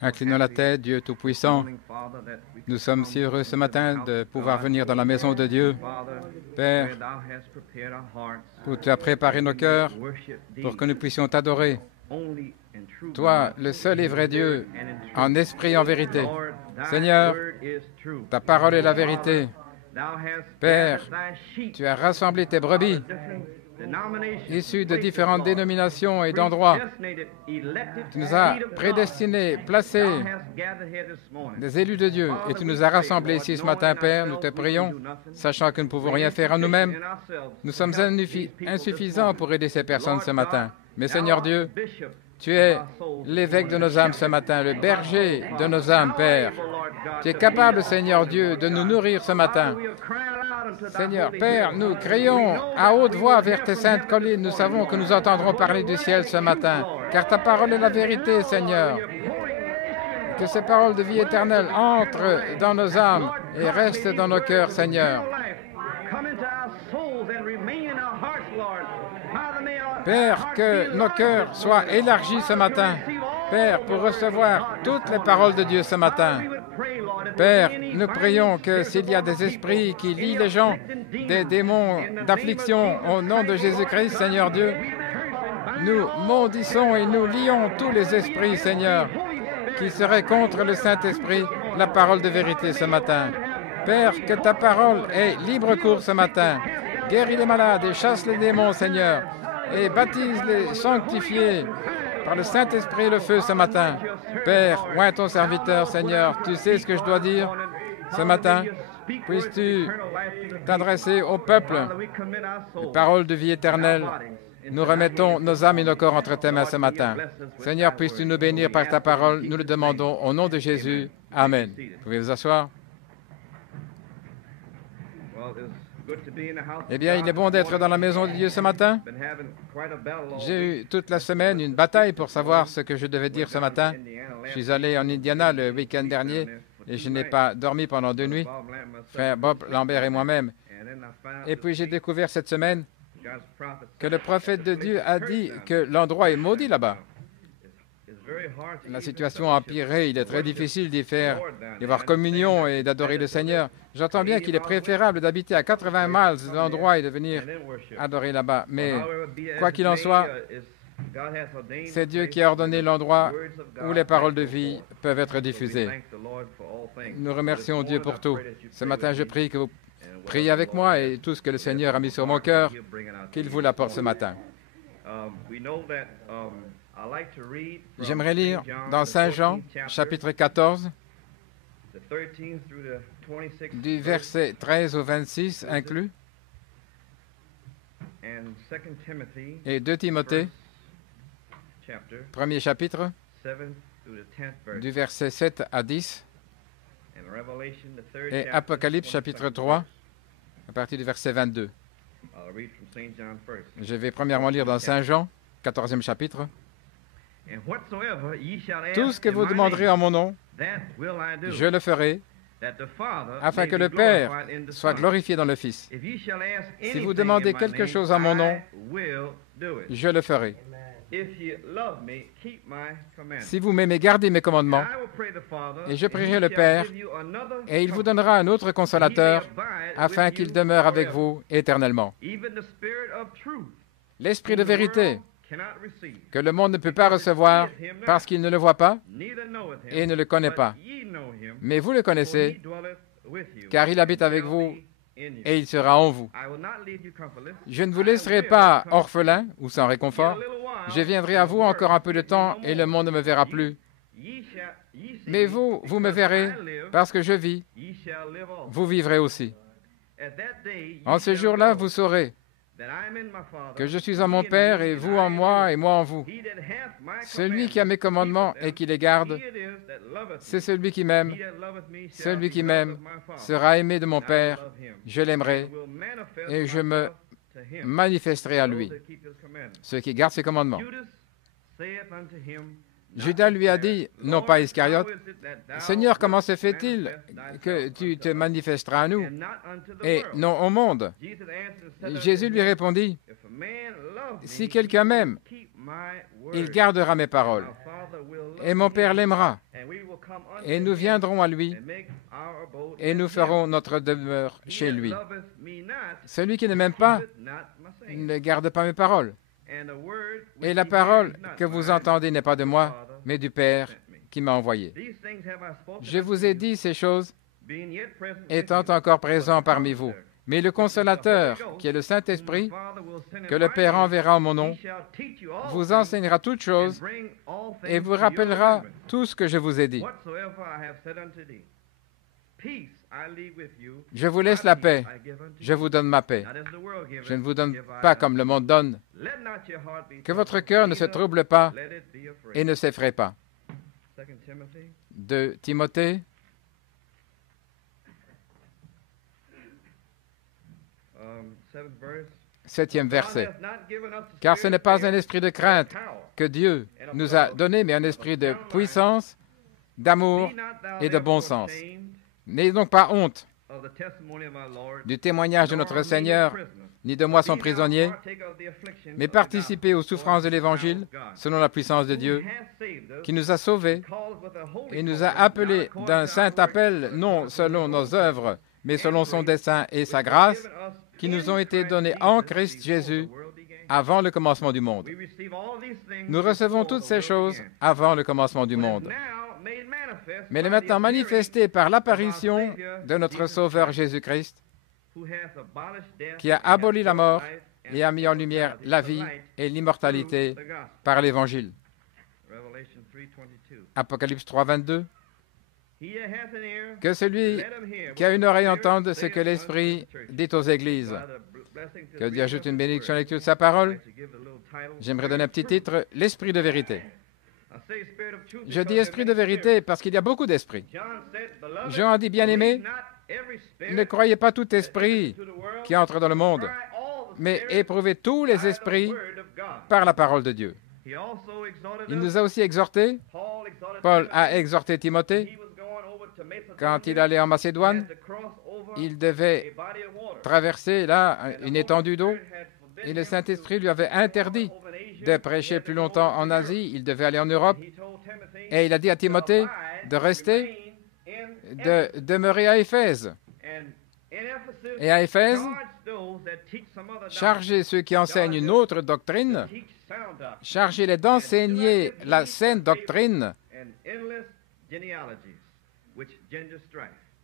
Inclinons la tête, Dieu Tout-Puissant. Nous sommes si heureux ce matin de pouvoir venir dans la maison de Dieu. Père, où tu as préparé nos cœurs pour que nous puissions t'adorer. Toi, le seul et vrai Dieu, en esprit et en vérité. Seigneur, ta parole est la vérité. Père, tu as rassemblé tes brebis, issus de différentes dénominations et d'endroits. Tu nous as prédestinés, placés, des élus de Dieu, et tu nous as rassemblés ici ce matin, Père. Nous te prions, sachant que nous ne pouvons rien faire à nous-mêmes. Nous sommes insuffisants pour aider ces personnes ce matin. Mais Seigneur Dieu, tu es l'évêque de nos âmes ce matin, le berger de nos âmes, Père. Tu es capable, Seigneur Dieu, de nous nourrir ce matin. Seigneur, Père, nous crions à haute voix vers tes saintes collines. Nous savons que nous entendrons parler du ciel ce matin, car ta parole est la vérité, Seigneur. Que ces paroles de vie éternelle entrent dans nos âmes et restent dans nos cœurs, Seigneur. Père, que nos cœurs soient élargis ce matin, Père, pour recevoir toutes les paroles de Dieu ce matin. Père, nous prions que s'il y a des esprits qui lient les gens, des démons d'affliction, au nom de Jésus-Christ, Seigneur Dieu, nous maudissons et nous lions tous les esprits, Seigneur, qui seraient contre le Saint-Esprit, la parole de vérité ce matin. Père, que ta parole ait libre cours ce matin. Guéris les malades et chasse les démons, Seigneur, et baptise les sanctifiés par le Saint-Esprit et le feu ce matin. Père, oins ton serviteur, Seigneur, tu sais ce que je dois dire ce matin. Puisses-tu t'adresser au peuple, les paroles de vie éternelle. Nous remettons nos âmes et nos corps entre tes mains ce matin. Seigneur, puisses-tu nous bénir par ta parole, nous le demandons au nom de Jésus. Amen. Vous pouvez vous asseoir. Eh bien, il est bon d'être dans la maison de Dieu ce matin. J'ai eu toute la semaine une bataille pour savoir ce que je devais dire ce matin. Je suis allé en Indiana le week-end dernier et je n'ai pas dormi pendant 2 nuits, frère Bob Lambert et moi-même. Et puis j'ai découvert cette semaine que le prophète de Dieu a dit que l'endroit est maudit là-bas. La situation a empiré, il est très difficile d'y avoir communion et d'adorer le Seigneur. J'entends bien qu'il est préférable d'habiter à 80 miles de l'endroit et de venir adorer là-bas. Mais quoi qu'il en soit, c'est Dieu qui a ordonné l'endroit où les paroles de vie peuvent être diffusées. Nous remercions Dieu pour tout. Ce matin, je prie que vous priez avec moi et tout ce que le Seigneur a mis sur mon cœur, qu'il vous l'apporte ce matin. J'aimerais lire dans Saint Jean, chapitre 14, du verset 13 au 26 inclus, et 2 Timothée, premier chapitre, du verset 7 à 10, et Apocalypse, chapitre 3, à partir du verset 22. Je vais premièrement lire dans Saint Jean, 14e chapitre. Tout ce que vous demanderez en mon nom, je le ferai, afin que le Père soit glorifié dans le Fils. Si vous demandez quelque chose en mon nom, je le ferai. Si vous m'aimez, gardez mes commandements, et je prierai le Père, et il vous donnera un autre consolateur, afin qu'il demeure avec vous éternellement. L'Esprit de vérité, que le monde ne peut pas recevoir parce qu'il ne le voit pas et ne le connaît pas. Mais vous le connaissez, car il habite avec vous et il sera en vous. Je ne vous laisserai pas orphelin ou sans réconfort. Je viendrai à vous encore un peu de temps et le monde ne me verra plus. Mais vous, vous me verrez parce que je vis. Vous vivrez aussi. En ce jour-là, vous saurez que je suis en mon Père et vous en moi et moi en vous. Celui qui a mes commandements et qui les garde, c'est celui qui m'aime. Celui qui m'aime sera aimé de mon Père. Je l'aimerai et je me manifesterai à lui. Ceux qui gardent ses commandements. Judas lui a dit, non pas Iscariote, « Seigneur, comment se fait-il que tu te manifesteras à nous et non au monde ?» Jésus lui répondit, Si quelqu'un m'aime, il gardera mes paroles. Et mon Père l'aimera. Et nous viendrons à lui et nous ferons notre demeure chez lui. Celui qui ne m'aime pas ne garde pas mes paroles. Et la parole que vous entendez n'est pas de moi, mais du Père qui m'a envoyé. Je vous ai dit ces choses étant encore présent parmi vous. Mais le Consolateur, qui est le Saint-Esprit, que le Père enverra en mon nom, vous enseignera toutes choses et vous rappellera tout ce que je vous ai dit. Je vous laisse la paix, je vous donne ma paix. Je ne vous donne pas comme le monde donne. Que votre cœur ne se trouble pas et ne s'effraie pas. De Timothée, 7e verset. Car ce n'est pas un esprit de crainte que Dieu nous a donné, mais un esprit de puissance, d'amour et de bon sens. N'ayez donc pas honte du témoignage de notre Seigneur, ni de moi son prisonnier, mais participez aux souffrances de l'Évangile selon la puissance de Dieu, qui nous a sauvés et nous a appelés d'un saint appel, non selon nos œuvres, mais selon son dessein et sa grâce, qui nous ont été donnés en Christ Jésus avant le commencement du monde. Nous recevons toutes ces choses avant le commencement du monde. Mais elle est maintenant manifestée par l'apparition de notre Sauveur Jésus-Christ, qui a aboli la mort et a mis en lumière la vie et l'immortalité par l'Évangile. Apocalypse 3, 22. Que celui qui a une oreille entende ce que l'Esprit dit aux églises. Que Dieu ajoute une bénédiction à la lecture de sa parole. J'aimerais donner un petit titre, l'Esprit de vérité. Je dis esprit de vérité parce qu'il y a beaucoup d'esprits. Jean a dit, bien-aimé, ne croyez pas tout esprit qui entre dans le monde, mais éprouvez tous les esprits par la parole de Dieu. Il nous a aussi exhortés. Paul a exhorté Timothée. Quand il allait en Macédoine, il devait traverser là une étendue d'eau et le Saint-Esprit lui avait interdit de prêcher plus longtemps en Asie. Il devait aller en Europe et il a dit à Timothée de rester, de demeurer à Éphèse. Et à Éphèse, chargez ceux qui enseignent une autre doctrine, chargez-les d'enseigner la saine doctrine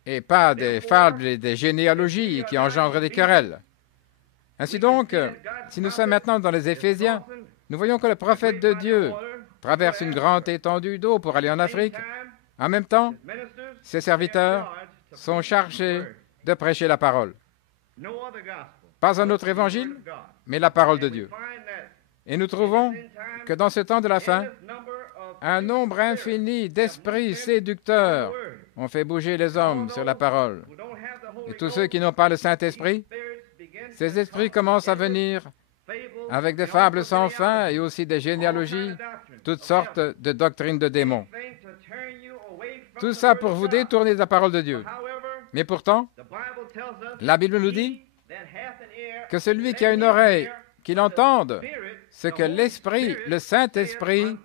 et pas des fables et des généalogies qui engendrent des querelles. Ainsi donc, si nous sommes maintenant dans les Éphésiens, nous voyons que le prophète de Dieu traverse une grande étendue d'eau pour aller en Afrique. En même temps, ses serviteurs sont chargés de prêcher la parole. Pas un autre évangile, mais la parole de Dieu. Et nous trouvons que dans ce temps de la fin, un nombre infini d'esprits séducteurs ont fait bouger les hommes sur la parole. Et tous ceux qui n'ont pas le Saint-Esprit, ces esprits commencent à venir avec des fables sans fin et aussi des généalogies, toutes sortes de doctrines de démons. Tout ça pour vous détourner de la parole de Dieu. Mais pourtant, la Bible nous dit que celui qui a une oreille, qu'il entende ce que l'Esprit, le Saint-Esprit,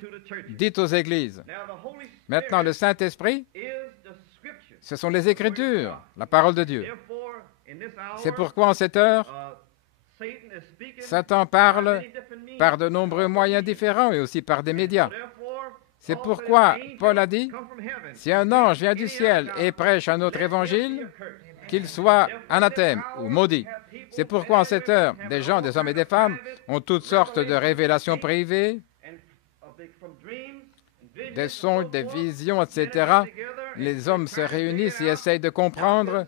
dit aux églises. Maintenant, le Saint-Esprit, ce sont les Écritures, la parole de Dieu. C'est pourquoi en cette heure, Satan parle par de nombreux moyens différents et aussi par des médias. C'est pourquoi Paul a dit, si un ange vient du ciel et prêche un autre évangile, qu'il soit anathème ou maudit. C'est pourquoi en cette heure, des gens, des hommes et des femmes ont toutes sortes de révélations privées, des songes, des visions, etc. Les hommes se réunissent et essayent de comprendre.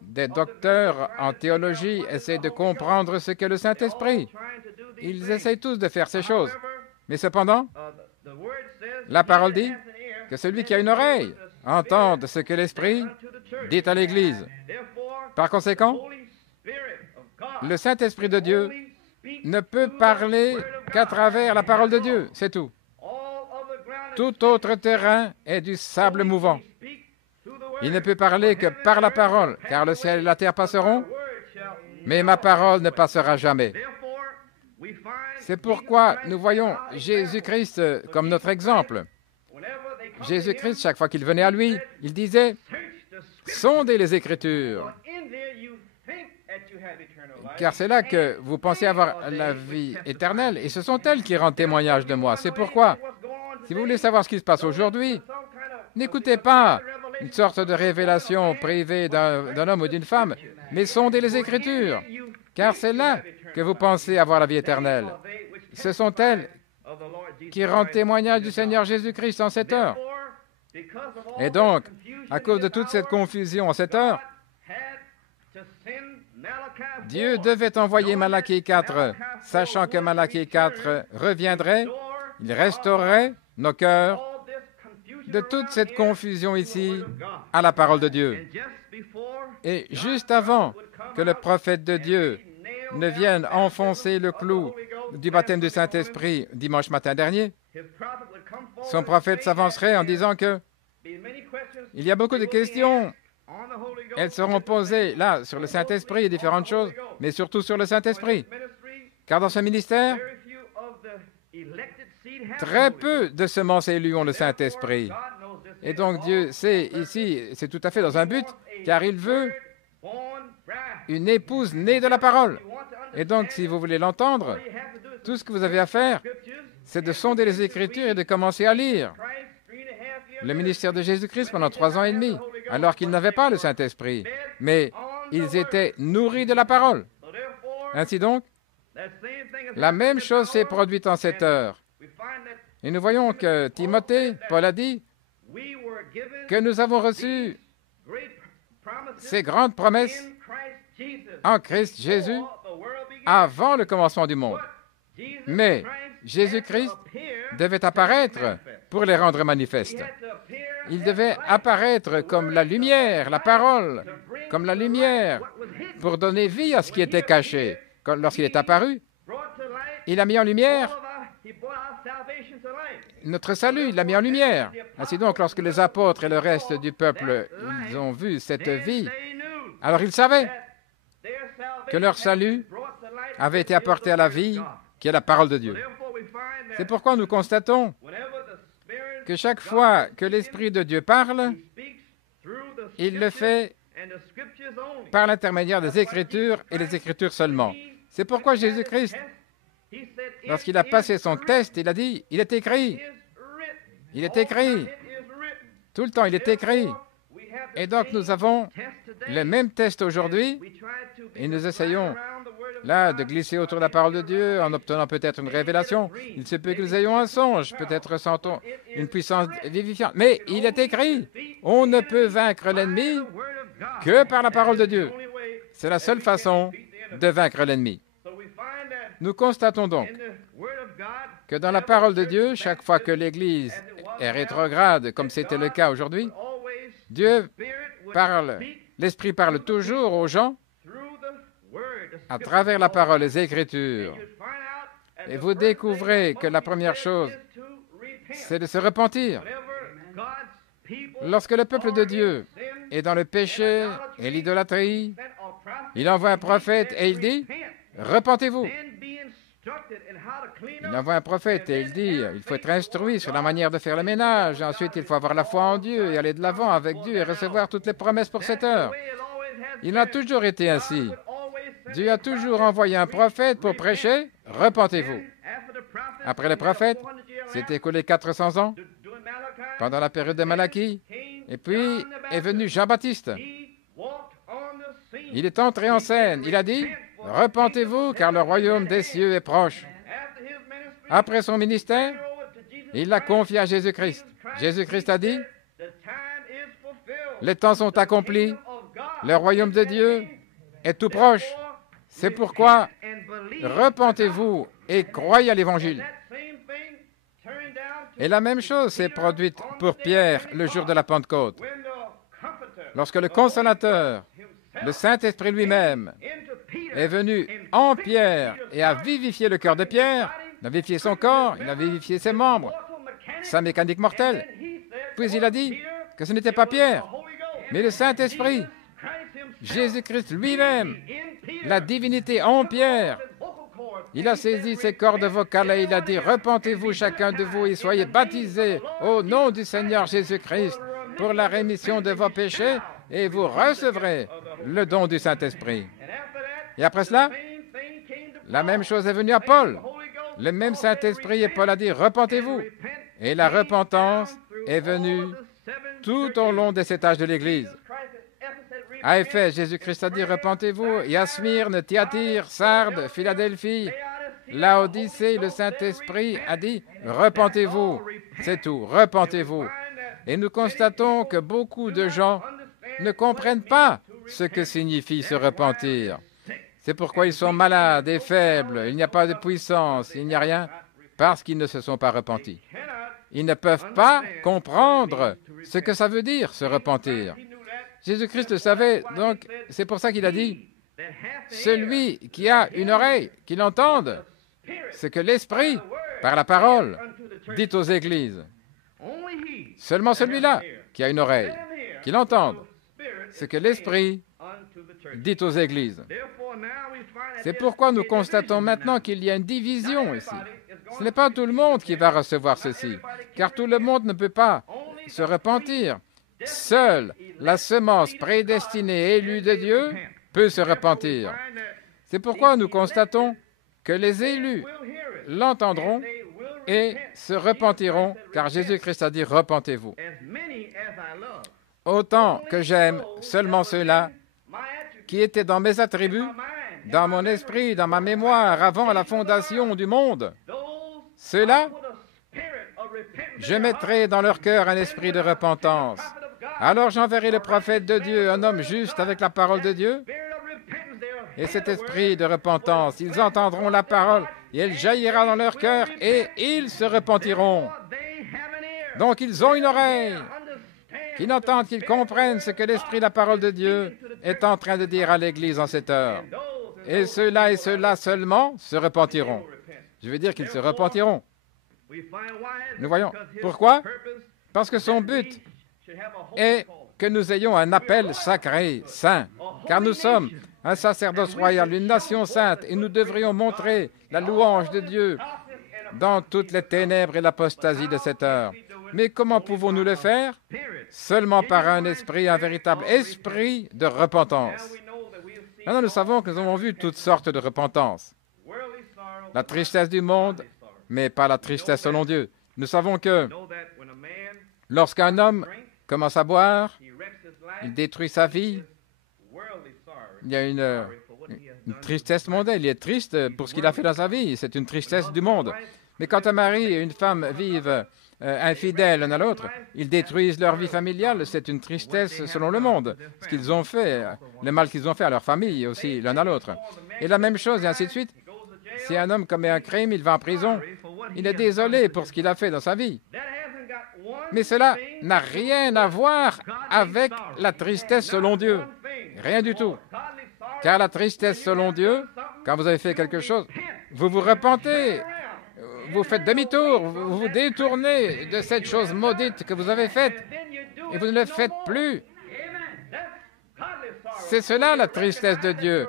Des docteurs en théologie essayent de comprendre ce qu'est le Saint-Esprit. Ils essayent tous de faire ces choses. Mais cependant, la parole dit que celui qui a une oreille entende ce que l'Esprit dit à l'Église. Par conséquent, le Saint-Esprit de Dieu ne peut parler qu'à travers la parole de Dieu, c'est tout. Tout autre terrain est du sable mouvant. Il ne peut parler que par la parole, car le ciel et la terre passeront, mais ma parole ne passera jamais. C'est pourquoi nous voyons Jésus-Christ comme notre exemple. Jésus-Christ, chaque fois qu'il venait à lui, il disait, « Sondez les Écritures, car c'est là que vous pensez avoir la vie éternelle, et ce sont elles qui rendent témoignage de moi. C'est pourquoi, si vous voulez savoir ce qui se passe aujourd'hui, n'écoutez pas une sorte de révélation privée d'un homme ou d'une femme, mais sondez les Écritures, car c'est là que vous pensez avoir la vie éternelle. Ce sont elles qui rendent témoignage du Seigneur Jésus-Christ en cette heure. Et donc, à cause de toute cette confusion en cette heure, Dieu devait envoyer Malachie 4, sachant que Malachie 4 reviendrait, il restaurerait nos cœurs de toute cette confusion ici à la parole de Dieu. Et juste avant que le prophète de Dieu ne vienne enfoncer le clou du baptême du Saint-Esprit dimanche matin dernier, son prophète s'avancerait en disant que il y a beaucoup de questions. Elles seront posées là sur le Saint-Esprit et différentes choses, mais surtout sur le Saint-Esprit. Car dans ce ministère, très peu de semences élues ont le Saint-Esprit. Et donc Dieu sait ici, c'est tout à fait dans un but, car il veut une épouse née de la parole. Et donc, si vous voulez l'entendre, tout ce que vous avez à faire, c'est de sonder les Écritures et de commencer à lire. Le ministère de Jésus-Christ pendant 3 ans et demi, alors qu'ils n'avaient pas le Saint-Esprit, mais ils étaient nourris de la parole. Ainsi donc, la même chose s'est produite en cette heure. Et nous voyons que Timothée, Paul a dit que nous avons reçu ces grandes promesses en Christ Jésus avant le commencement du monde. Mais Jésus-Christ devait apparaître pour les rendre manifestes. Il devait apparaître comme la lumière, la parole, comme la lumière, pour donner vie à ce qui était caché. Lorsqu'il est apparu, il a mis en lumière notre salut, il l'a mis en lumière. Ainsi donc, lorsque les apôtres et le reste du peuple ils ont vu cette vie, alors ils savaient que leur salut avait été apporté à la vie, qui est la parole de Dieu. C'est pourquoi nous constatons que chaque fois que l'Esprit de Dieu parle, il le fait par l'intermédiaire des Écritures et les Écritures seulement. C'est pourquoi Jésus-Christ, lorsqu'il a passé son test, il a dit, « Il est écrit, il est écrit, tout le temps il est écrit. » Et donc nous avons le même test aujourd'hui et nous essayons là de glisser autour de la parole de Dieu en obtenant peut-être une révélation. Il se peut que nous ayons un songe, peut-être ressentons une puissance vivifiante. Mais il est écrit, on ne peut vaincre l'ennemi que par la parole de Dieu. C'est la seule façon de vaincre l'ennemi. Nous constatons donc que dans la parole de Dieu, chaque fois que l'Église est rétrograde, comme c'était le cas aujourd'hui, Dieu parle, l'Esprit parle toujours aux gens à travers la parole, les Écritures. Et vous découvrez que la première chose, c'est de se repentir. Lorsque le peuple de Dieu est dans le péché et l'idolâtrie, il envoie un prophète et il dit, « Repentez-vous ». Il envoie un prophète et il dit, il faut être instruit sur la manière de faire le ménage. Ensuite, il faut avoir la foi en Dieu et aller de l'avant avec Dieu et recevoir toutes les promesses pour cette heure. Il a toujours été ainsi. Dieu a toujours envoyé un prophète pour prêcher, repentez-vous. Après le prophète, s'est écoulé 400 ans, pendant la période de Malachie, et puis est venu Jean-Baptiste. Il est entré en scène, il a dit, repentez-vous car le royaume des cieux est proche. Après son ministère, il l'a confié à Jésus-Christ. Jésus-Christ a dit, les temps sont accomplis, le royaume de Dieu est tout proche. C'est pourquoi repentez-vous et croyez à l'Évangile. Et la même chose s'est produite pour Pierre le jour de la Pentecôte. Lorsque le Consolateur, le Saint-Esprit lui-même, est venu en Pierre et a vivifié le cœur de Pierre, il a vivifié son corps, il a vivifié ses membres, sa mécanique mortelle. Puis il a dit que ce n'était pas Pierre, mais le Saint-Esprit, Jésus-Christ lui-même, la divinité en Pierre, Il a saisi ses cordes vocales et il a dit, repentez-vous chacun de vous et soyez baptisés au nom du Seigneur Jésus-Christ pour la rémission de vos péchés et vous recevrez le don du Saint-Esprit. Et après cela, la même chose est venue à Paul. Le même Saint-Esprit et Paul a dit, repentez-vous. Et la repentance est venue tout au long des 7 âges de l'Église. À Éphèse, Jésus-Christ a dit, repentez-vous. Et à Smyrne, Thyatire, Sardes, Philadelphie, Laodicée, le Saint-Esprit a dit, repentez-vous. C'est tout, repentez-vous. Et nous constatons que beaucoup de gens ne comprennent pas ce que signifie se repentir. C'est pourquoi ils sont malades et faibles, il n'y a pas de puissance, il n'y a rien, parce qu'ils ne se sont pas repentis. Ils ne peuvent pas comprendre ce que ça veut dire, se repentir. Jésus-Christ le savait, donc c'est pour ça qu'il a dit, celui qui a une oreille, qu'il entende, ce que l'Esprit, par la parole, dit aux églises. Seulement celui-là qui a une oreille, qu'il entende, ce que l'Esprit dit aux églises. C'est pourquoi nous constatons maintenant qu'il y a une division ici. Ce n'est pas tout le monde qui va recevoir ceci, car tout le monde ne peut pas se repentir. Seule la semence prédestinée et élue de Dieu peut se repentir. C'est pourquoi nous constatons que les élus l'entendront et se repentiront, car Jésus-Christ a dit « Repentez-vous ». Autant que j'aime seulement ceux-là qui étaient dans mes attributs, dans mon esprit, dans ma mémoire, avant la fondation du monde. Ceux-là, je mettrai dans leur cœur un esprit de repentance. Alors j'enverrai le prophète de Dieu, un homme juste avec la parole de Dieu. Et cet esprit de repentance, ils entendront la parole et elle jaillira dans leur cœur et ils se repentiront. Donc ils ont une oreille, qu'ils entendent, qu'ils comprennent ce que l'esprit, la parole de Dieu est en train de dire à l'Église en cette heure. Et ceux-là seulement se repentiront. Je veux dire qu'ils se repentiront. Nous voyons. Pourquoi? Parce que son but est que nous ayons un appel sacré, saint, car nous sommes un sacerdoce royal, une nation sainte, et nous devrions montrer la louange de Dieu dans toutes les ténèbres et l'apostasie de cette heure. Mais comment pouvons-nous le faire? Seulement par un esprit, un véritable esprit de repentance. Maintenant, nous savons que nous avons vu toutes sortes de repentance. La tristesse du monde, mais pas la tristesse selon Dieu. Nous savons que lorsqu'un homme commence à boire, il détruit sa vie. Il y a une tristesse mondaine. Il est triste pour ce qu'il a fait dans sa vie. C'est une tristesse du monde. Mais quand un mari et une femme vivent infidèles l'un à l'autre, ils détruisent leur vie familiale. C'est une tristesse selon le monde. Ce qu'ils ont fait, le mal qu'ils ont fait à leur famille aussi l'un à l'autre. Et la même chose, et ainsi de suite. Si un homme commet un crime, il va en prison. Il est désolé pour ce qu'il a fait dans sa vie. Mais cela n'a rien à voir avec la tristesse selon Dieu. Rien du tout. Car la tristesse selon Dieu, quand vous avez fait quelque chose, vous vous repentez, vous faites demi-tour, vous vous détournez de cette chose maudite que vous avez faite et vous ne le faites plus. C'est cela la tristesse de Dieu.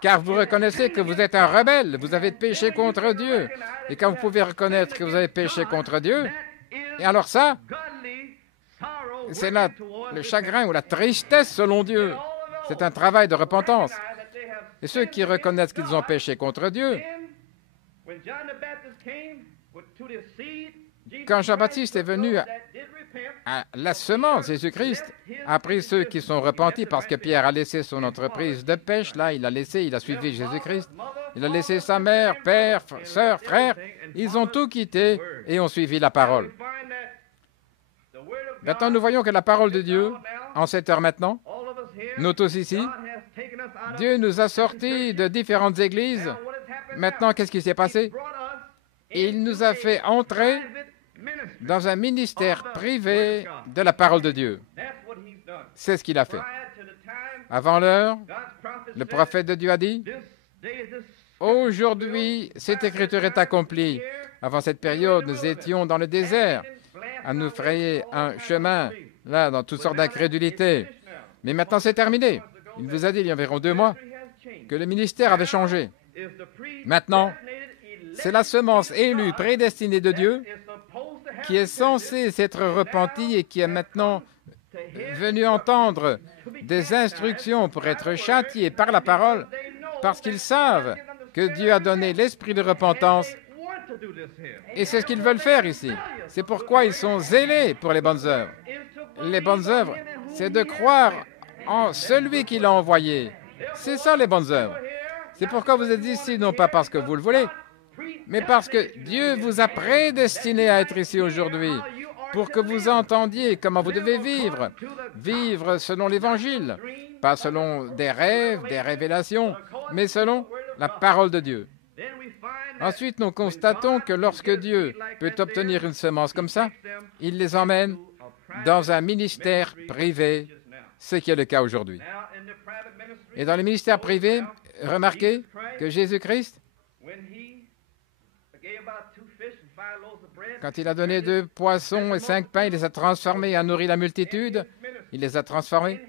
Car vous reconnaissez que vous êtes un rebelle, vous avez péché contre Dieu. Et quand vous pouvez reconnaître que vous avez péché contre Dieu, et alors ça, c'est le chagrin ou la tristesse selon Dieu. C'est un travail de repentance. Et ceux qui reconnaissent qu'ils ont péché contre Dieu, quand Jean-Baptiste est venu à la semence, Jésus-Christ a pris ceux qui sont repentis parce que Pierre a laissé son entreprise de pêche. Là, il a suivi Jésus-Christ. Il a laissé sa mère, père, sœur, frère. Ils ont tout quitté et ont suivi la parole. Maintenant, nous voyons que la parole de Dieu, en cette heure maintenant, nous tous ici, Dieu nous a sortis de différentes églises. Maintenant, qu'est-ce qui s'est passé? Il nous a fait entrer dans un ministère privé de la parole de Dieu. C'est ce qu'il a fait. Avant l'heure, le prophète de Dieu a dit, « Aujourd'hui, cette écriture est accomplie. » Avant cette période, nous étions dans le désert, à nous frayer un chemin, là, dans toutes sortes d'incrédulité. Mais maintenant, c'est terminé. Il vous a dit, il y a environ 2 mois, que le ministère avait changé. Maintenant, c'est la semence élue, prédestinée de Dieu, qui est censée s'être repentie et qui est maintenant venue entendre des instructions pour être châtiée par la parole, parce qu'ils savent que Dieu a donné l'esprit de repentance. Et c'est ce qu'ils veulent faire ici. C'est pourquoi ils sont zélés pour les bonnes œuvres. Les bonnes œuvres, c'est de croire en celui qui l'a envoyé. C'est ça les bonnes œuvres. C'est pourquoi vous êtes ici, non pas parce que vous le voulez, mais parce que Dieu vous a prédestiné à être ici aujourd'hui pour que vous entendiez comment vous devez vivre. Vivre selon l'Évangile, pas selon des rêves, des révélations, mais selon la parole de Dieu. Ensuite, nous constatons que lorsque Dieu peut obtenir une semence comme ça, il les emmène dans un ministère privé, ce qui est le cas aujourd'hui. Et dans les ministères privés, remarquez que Jésus-Christ, quand il a donné 2 poissons et 5 pains, il les a transformés et a nourri la multitude. Il les a transformés.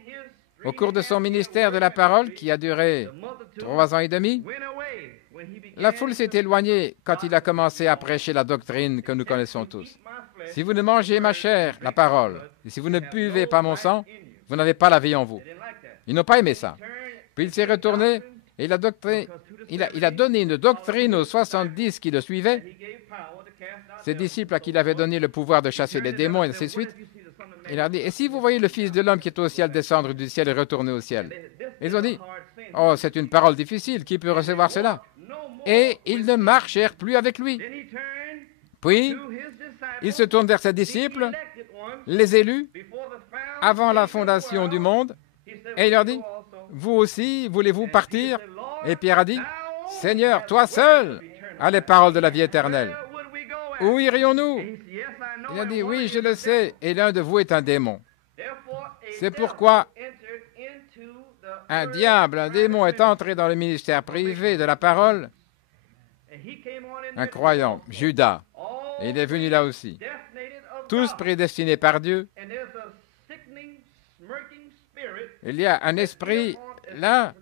Au cours de son ministère de la parole, qui a duré 3 ans et demi, la foule s'est éloignée quand il a commencé à prêcher la doctrine que nous connaissons tous. Si vous ne mangez ma chair, la parole, et si vous ne buvez pas mon sang, vous n'avez pas la vie en vous. Ils n'ont pas aimé ça. Puis il s'est retourné et il a donné une doctrine aux 70 qui le suivaient, ses disciples à qui il avait donné le pouvoir de chasser les démons et ainsi de suite. Il leur a dit, et si vous voyez le Fils de l'homme qui est au ciel descendre du ciel et retourner au ciel? Ils ont dit, oh, c'est une parole difficile, qui peut recevoir cela? Et ils ne marchèrent plus avec lui. Puis, il se tourne vers ses disciples, les élus, avant la fondation du monde, et il leur dit, vous aussi, voulez-vous partir? Et Pierre a dit, Seigneur, toi seul as les paroles de la vie éternelle. Où irions-nous? Il a dit, oui, je le sais, et l'un de vous est un démon. C'est pourquoi un diable, un démon est entré dans le ministère privé de la parole, un croyant, Judas, et il est venu là aussi. Tous prédestinés par Dieu. Il y a un esprit là,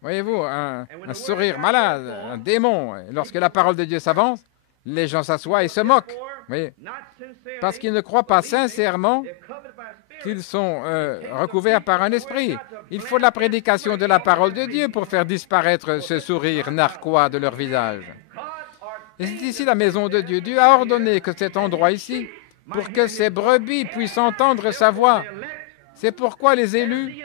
voyez-vous, un sourire malade, un démon. Et lorsque la parole de Dieu s'avance, les gens s'assoient et se moquent. Voyez, parce qu'ils ne croient pas sincèrement qu'ils sont recouverts par un esprit. Il faut la prédication de la parole de Dieu pour faire disparaître ce sourire narquois de leur visage. Et c'est ici la maison de Dieu. Dieu a ordonné que cet endroit ici, pour que ces brebis puissent entendre sa voix. C'est pourquoi les élus,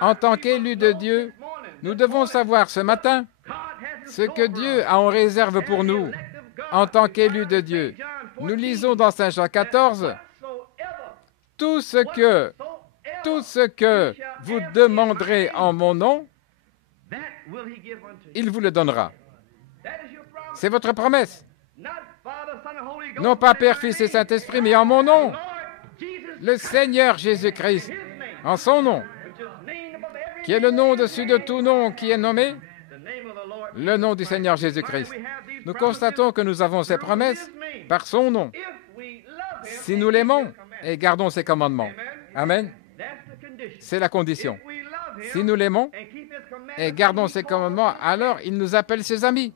en tant qu'élus de Dieu, nous devons savoir ce matin ce que Dieu a en réserve pour nous en tant qu'élus de Dieu. Nous lisons dans Saint Jean 14, tout ce que vous demanderez en mon nom, il vous le donnera. C'est votre promesse. Non pas Père, Fils et Saint-Esprit, mais en mon nom. Le Seigneur Jésus-Christ, en son nom, qui est le nom au-dessus de tout nom qui est nommé, le nom du Seigneur Jésus-Christ. Nous constatons que nous avons ces promesses par son nom. Si nous l'aimons et gardons ses commandements. Amen. C'est la condition. Si nous l'aimons et gardons ses commandements, alors il nous appelle ses amis.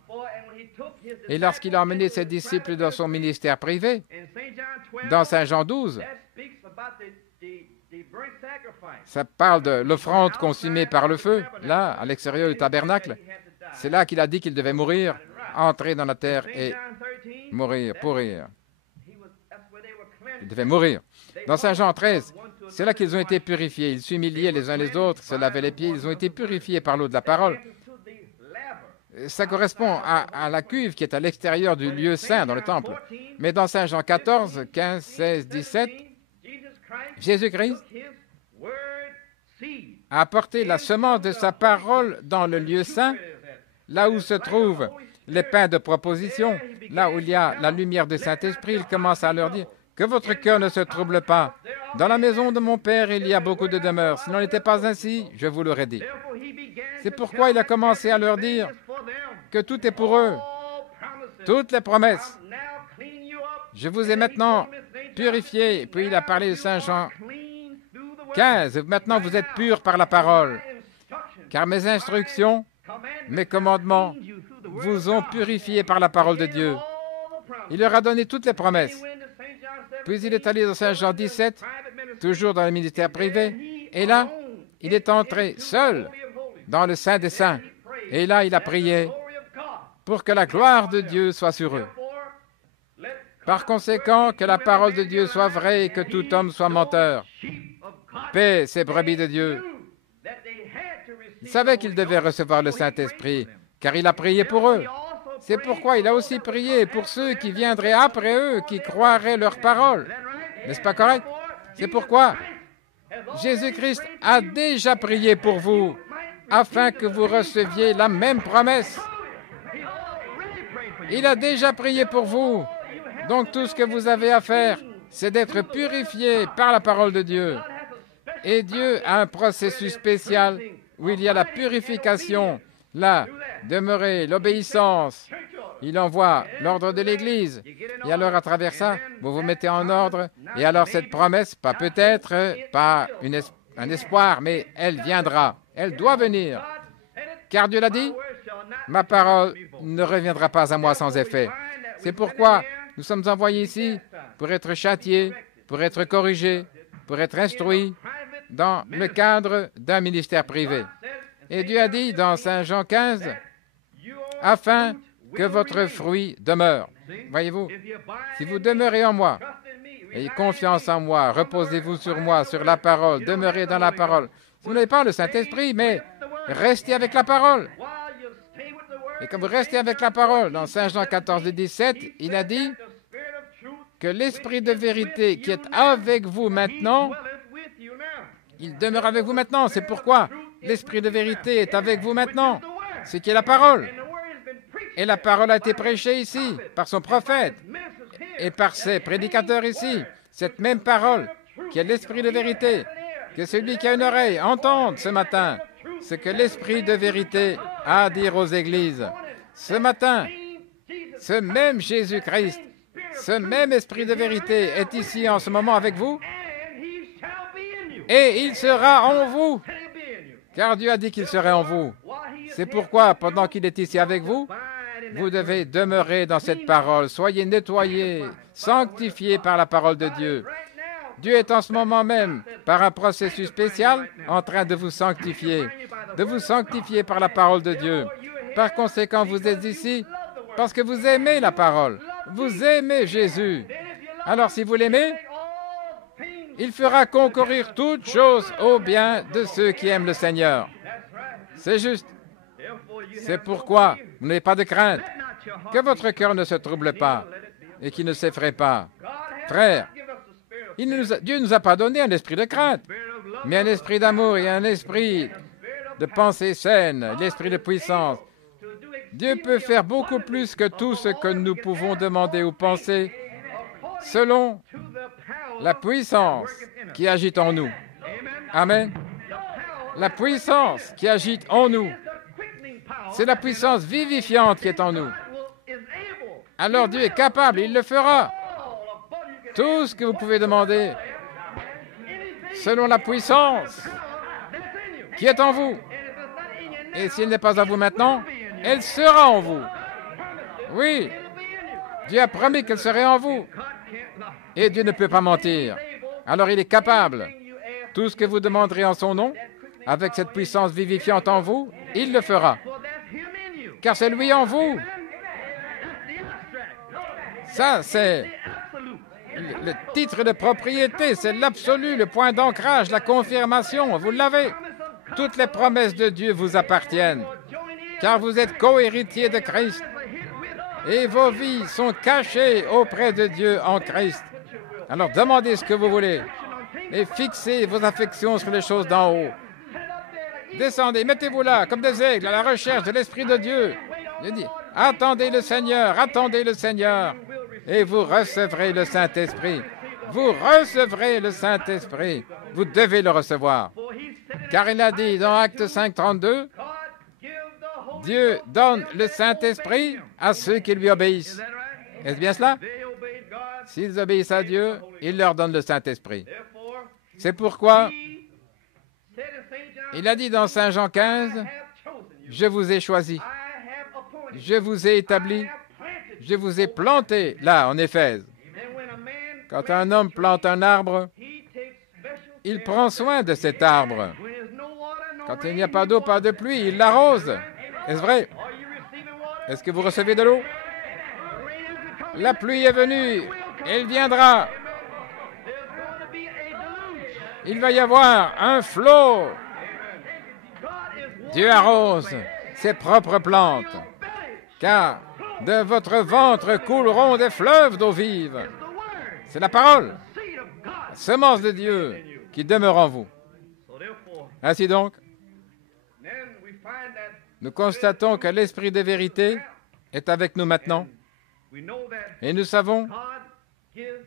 Et lorsqu'il a emmené ses disciples dans son ministère privé, dans Saint Jean 12, ça parle de l'offrande consumée par le feu, là, à l'extérieur du tabernacle. C'est là qu'il a dit qu'il devait mourir, entrer dans la terre et mourir, pourrir. Il devait mourir. Dans Saint Jean 13, c'est là qu'ils ont été purifiés. Ils s'humiliaient les uns les autres, se lavaient les pieds. Ils ont été purifiés par l'eau de la parole. Ça correspond à la cuve qui est à l'extérieur du lieu saint dans le temple. Mais dans Saint Jean 14, 15, 16, 17, Jésus-Christ a apporté la semence de sa parole dans le lieu saint, là où se trouvent les pains de proposition, là où il y a la lumière du Saint-Esprit. Il commence à leur dire que votre cœur ne se trouble pas. Dans la maison de mon Père, il y a beaucoup de demeures. S'il n'en était pas ainsi, je vous l'aurais dit. C'est pourquoi il a commencé à leur dire que tout est pour eux. Toutes les promesses. Je vous ai maintenant purifiés. Puis il a parlé de Saint Jean 15. Maintenant, vous êtes purs par la parole. Car mes instructions, mes commandements vous ont purifiés par la parole de Dieu. Il leur a donné toutes les promesses. Puis il est allé dans Saint Jean 17, toujours dans le ministère privé, et là, il est entré seul dans le Saint des Saints. Et là, il a prié pour que la gloire de Dieu soit sur eux. Par conséquent, que la parole de Dieu soit vraie et que tout homme soit menteur. Paix, ces brebis de Dieu. Il savait qu'il devait recevoir le Saint-Esprit, car il a prié pour eux. C'est pourquoi il a aussi prié pour ceux qui viendraient après eux, qui croiraient leur parole. N'est-ce pas correct? C'est pourquoi Jésus-Christ a déjà prié pour vous, afin que vous receviez la même promesse. Il a déjà prié pour vous. Donc tout ce que vous avez à faire, c'est d'être purifié par la parole de Dieu. Et Dieu a un processus spécial où il y a la purification, la demeurer, l'obéissance. Il envoie l'ordre de l'Église. Et alors, à travers ça, vous vous mettez en ordre. Et alors, cette promesse, pas peut-être, pas un espoir, mais elle viendra. Elle doit venir. Car Dieu l'a dit, ma parole ne reviendra pas à moi sans effet. C'est pourquoi nous sommes envoyés ici pour être châtiés, pour être corrigés, pour être instruits dans le cadre d'un ministère privé. Et Dieu a dit dans Saint Jean 15, afin que votre fruit demeure. Voyez-vous, si vous demeurez en moi, ayez confiance en moi, reposez-vous sur moi, sur la parole, demeurez dans la parole. Vous n'avez pas le Saint-Esprit, mais restez avec la parole. Et quand vous restez avec la parole, dans Saint Jean 14, 17, il a dit que l'Esprit de vérité qui est avec vous maintenant, il demeure avec vous maintenant. C'est pourquoi l'Esprit de vérité est avec vous maintenant. C'est qui est la parole. Et la parole a été prêchée ici par son prophète et par ses prédicateurs ici. Cette même parole qui est l'Esprit de vérité. Que celui qui a une oreille entende ce matin ce que l'Esprit de vérité a à dire aux églises. Ce matin, ce même Jésus-Christ, ce même Esprit de vérité est ici en ce moment avec vous et il sera en vous, car Dieu a dit qu'il serait en vous. C'est pourquoi, pendant qu'il est ici avec vous, vous devez demeurer dans cette parole. Soyez nettoyés, sanctifiés par la parole de Dieu. Dieu est en ce moment même, par un processus spécial, en train de vous sanctifier par la parole de Dieu. Par conséquent, vous êtes ici parce que vous aimez la parole. Vous aimez Jésus. Alors, si vous l'aimez, il fera concourir toutes choses au bien de ceux qui aiment le Seigneur. C'est juste. C'est pourquoi vous n'avez pas de crainte. Que votre cœur ne se trouble pas et qu'il ne s'effraie pas. Frère, Dieu ne nous a pas donné un esprit de crainte, mais un esprit d'amour et un esprit de pensée saine, l'esprit de puissance. Dieu peut faire beaucoup plus que tout ce que nous pouvons demander ou penser selon la puissance qui agite en nous. Amen. La puissance qui agite en nous. C'est la puissance vivifiante qui est en nous. Alors Dieu est capable, il le fera. Tout ce que vous pouvez demander, selon la puissance qui est en vous. Et s'il n'est pas en vous maintenant, elle sera en vous. Oui, Dieu a promis qu'elle serait en vous. Et Dieu ne peut pas mentir. Alors il est capable. Tout ce que vous demanderez en son nom, avec cette puissance vivifiante en vous, il le fera. Car c'est lui en vous. Ça, c'est le titre de propriété, c'est l'absolu, le point d'ancrage, la confirmation. Vous l'avez. Toutes les promesses de Dieu vous appartiennent, car vous êtes co-héritiers de Christ. Et vos vies sont cachées auprès de Dieu en Christ. Alors demandez ce que vous voulez, et fixez vos affections sur les choses d'en haut. Descendez, mettez-vous là, comme des aigles, à la recherche de l'Esprit de Dieu. Je dis, attendez le Seigneur, et vous recevrez le Saint-Esprit. Vous recevrez le Saint-Esprit. Vous devez le recevoir. Car il a dit dans Actes 5, 32, Dieu donne le Saint-Esprit à ceux qui lui obéissent. Est-ce bien cela? S'ils obéissent à Dieu, il leur donne le Saint-Esprit. C'est pourquoi il a dit dans Saint Jean 15, je vous ai choisi. Je vous ai établi, je vous ai planté là, en Éphèse. Quand un homme plante un arbre, il prend soin de cet arbre. Quand il n'y a pas d'eau, pas de pluie, il l'arrose. Est-ce vrai? Est-ce que vous recevez de l'eau? La pluie est venue, elle viendra. Il va y avoir un flot. Dieu arrose ses propres plantes, car de votre ventre couleront des fleuves d'eau vive. C'est la parole, la semence de Dieu qui demeure en vous. Ainsi donc, nous constatons que l'Esprit de vérité est avec nous maintenant, et nous savons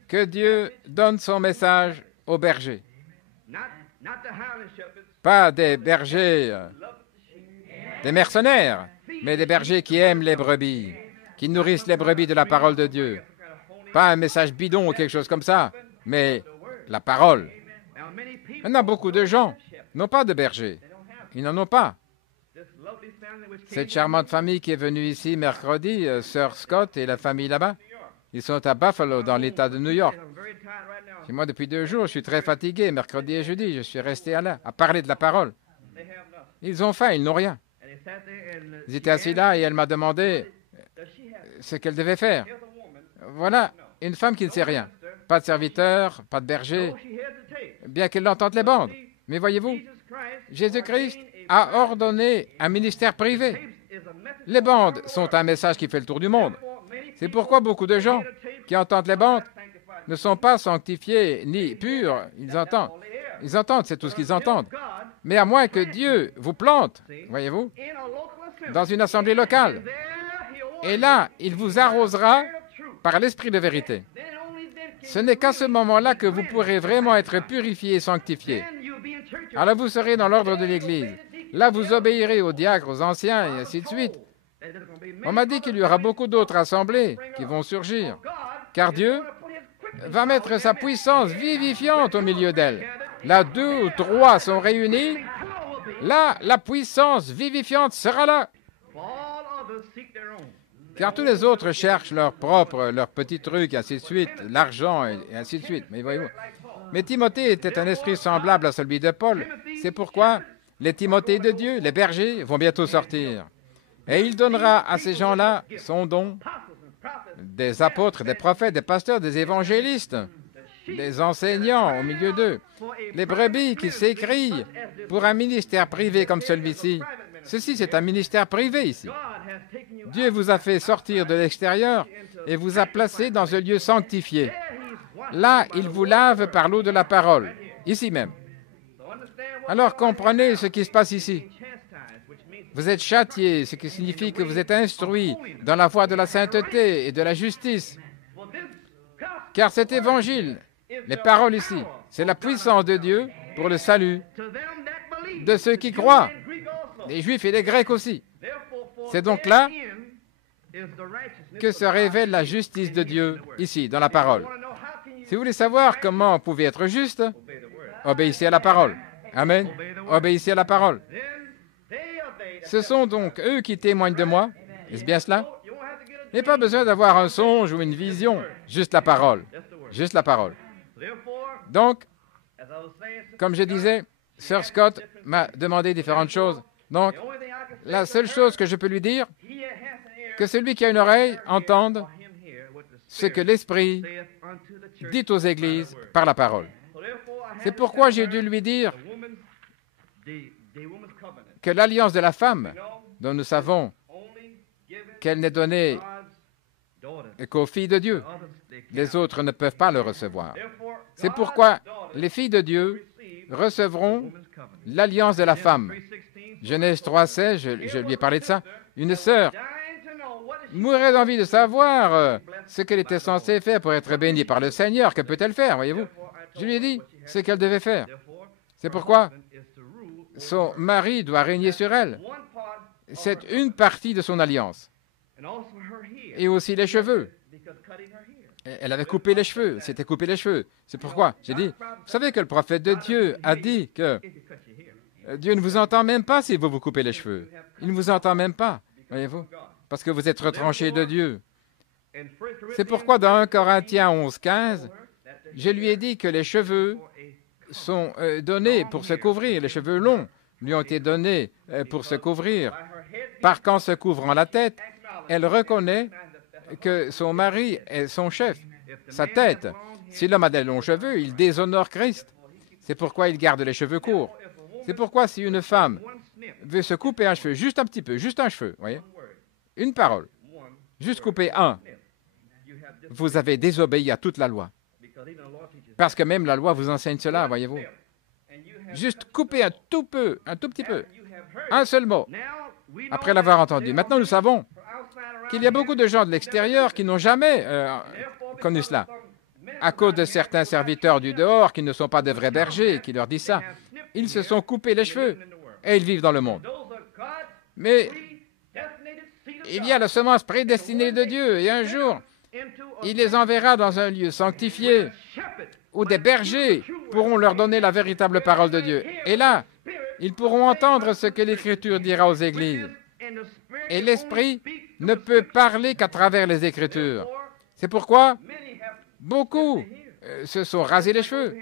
que Dieu donne son message aux bergers. Pas des bergers, des mercenaires, mais des bergers qui aiment les brebis, qui nourrissent les brebis de la parole de Dieu. Pas un message bidon ou quelque chose comme ça, mais la parole. Maintenant, beaucoup de gens n'ont pas de berger. Ils n'en ont pas. Cette charmante famille qui est venue ici mercredi, Sœur Scott et la famille là-bas, ils sont à Buffalo, dans l'État de New York. Et moi, depuis 2 jours, je suis très fatigué. Mercredi et jeudi, je suis resté là, à parler de la parole. Ils ont faim, ils n'ont rien. Ils étaient assis là et elle m'a demandé ce qu'elle devait faire. Voilà une femme qui ne sait rien. Pas de serviteur, pas de berger, bien qu'elle entende les bandes. Mais voyez-vous, Jésus-Christ a ordonné un ministère privé. Les bandes sont un message qui fait le tour du monde. C'est pourquoi beaucoup de gens qui entendent les bandes ne sont pas sanctifiés ni purs. Ils entendent, c'est tout ce qu'ils entendent. Mais à moins que Dieu vous plante, voyez-vous, dans une assemblée locale. Et là, il vous arrosera par l'esprit de vérité. Ce n'est qu'à ce moment-là que vous pourrez vraiment être purifié et sanctifié. Alors vous serez dans l'ordre de l'Église. Là, vous obéirez aux diacres, aux anciens, et ainsi de suite. On m'a dit qu'il y aura beaucoup d'autres assemblées qui vont surgir, car Dieu va mettre sa puissance vivifiante au milieu d'elles. Là, 2 ou 3 sont réunis. Là, la puissance vivifiante sera là. Car tous les autres cherchent leur petit truc, ainsi de suite, l'argent, et ainsi de suite. Mais voyez-vous. Mais Timothée était un esprit semblable à celui de Paul. C'est pourquoi les Timothées de Dieu, les bergers, vont bientôt sortir. Et il donnera à ces gens-là son don, des apôtres, des prophètes, des pasteurs, des évangélistes, des enseignants au milieu d'eux, les brebis qui s'écrient pour un ministère privé comme celui-ci. Ceci, c'est un ministère privé ici. Dieu vous a fait sortir de l'extérieur et vous a placé dans un lieu sanctifié. Là, il vous lave par l'eau de la parole, ici même. Alors comprenez ce qui se passe ici. Vous êtes châtiés, ce qui signifie que vous êtes instruits dans la voie de la sainteté et de la justice. Car cet évangile, les paroles ici, c'est la puissance de Dieu pour le salut de ceux qui croient, les Juifs et les Grecs aussi. C'est donc là que se révèle la justice de Dieu, ici, dans la parole. Si vous voulez savoir comment vous pouvez être juste, obéissez à la parole. Amen. Obéissez à la parole. Ce sont donc eux qui témoignent de moi. Est-ce bien cela? Il n'y a pas besoin d'avoir un songe ou une vision, juste la parole. Juste la parole. Donc, comme je disais, Sœur Scott m'a demandé différentes choses. Donc, la seule chose que je peux lui dire, que celui qui a une oreille entende ce que l'Esprit dit aux églises par la parole. C'est pourquoi j'ai dû lui dire que l'alliance de la femme, dont nous savons qu'elle n'est donnée qu'aux filles de Dieu, les autres ne peuvent pas le recevoir. C'est pourquoi les filles de Dieu recevront l'alliance de la femme. Genèse 3,16, je lui ai parlé de ça. Une sœur mourrait d'envie de savoir ce qu'elle était censée faire pour être bénie par le Seigneur. Que peut-elle faire, voyez-vous? Je lui ai dit ce qu'elle devait faire. C'est pourquoi son mari doit régner sur elle. C'est une partie de son alliance. Et aussi les cheveux. Elle avait coupé les cheveux, s'était coupé les cheveux. C'est pourquoi j'ai dit, vous savez que le prophète de Dieu a dit que Dieu ne vous entend même pas si vous vous coupez les cheveux. Il ne vous entend même pas, voyez-vous. parce que vous êtes retranchés de Dieu. C'est pourquoi dans 1 Corinthiens 11:15, je lui ai dit que les cheveux sont donnés pour se couvrir. Les cheveux longs lui ont été donnés pour se couvrir. Par qu'en se couvrant la tête, elle reconnaît que son mari est son chef, sa tête. Si l'homme a des longs cheveux, il déshonore Christ. C'est pourquoi il garde les cheveux courts. C'est pourquoi si une femme veut se couper un cheveu, juste un petit peu, juste un cheveu, voyez, une parole, juste couper un, vous avez désobéi à toute la loi. Parce que même la loi vous enseigne cela, voyez-vous. Juste couper un tout peu, un tout petit peu, un seul mot, après l'avoir entendu. Maintenant, nous savons qu'il y a beaucoup de gens de l'extérieur qui n'ont jamais connu cela, à cause de certains serviteurs du dehors qui ne sont pas de vrais bergers, qui leur disent ça. Ils se sont coupés les cheveux et ils vivent dans le monde. Mais il y a la semence prédestinée de Dieu et un jour, il les enverra dans un lieu sanctifié où des bergers pourront leur donner la véritable parole de Dieu. Et là, ils pourront entendre ce que l'Écriture dira aux églises. Et l'Esprit ne peut parler qu'à travers les Écritures. C'est pourquoi beaucoup se sont rasés les cheveux,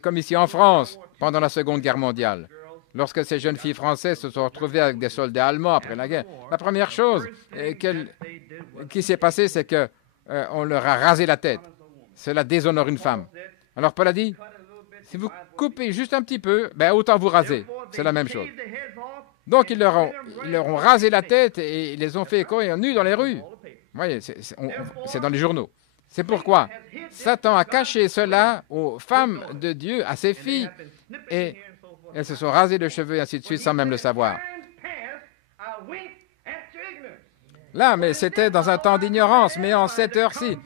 comme ici en France, pendant la Seconde Guerre mondiale. Lorsque ces jeunes filles françaises se sont retrouvées avec des soldats allemands après la guerre, la première chose qui s'est passée, c'est qu'on leur a rasé la tête. Cela déshonore une femme. Alors Paul a dit, si vous coupez juste un petit peu, ben autant vous raser. C'est la même chose. Donc ils leur ont rasé la tête et ils les ont fait courir nus dans les rues. Vous voyez, c'est dans les journaux. C'est pourquoi Satan a caché cela aux femmes de Dieu, à ses filles, et elles se sont rasées de cheveux et ainsi de suite sans même le savoir. Là, mais c'était dans un temps d'ignorance, mais en cette heure-ci,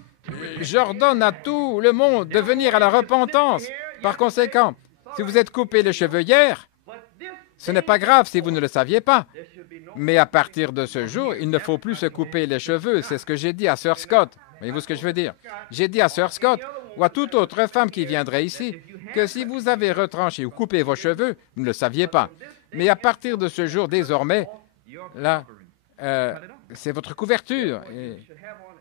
j'ordonne à tout le monde de venir à la repentance. Par conséquent, si vous êtes coupé les cheveux hier, ce n'est pas grave si vous ne le saviez pas. Mais à partir de ce jour, il ne faut plus se couper les cheveux. C'est ce que j'ai dit à Sœur Scott. Voyez-vous ce que je veux dire? J'ai dit à Sœur Scott ou à toute autre femme qui viendrait ici que si vous avez retranché ou coupé vos cheveux, vous ne le saviez pas. Mais à partir de ce jour, désormais, là, c'est votre couverture.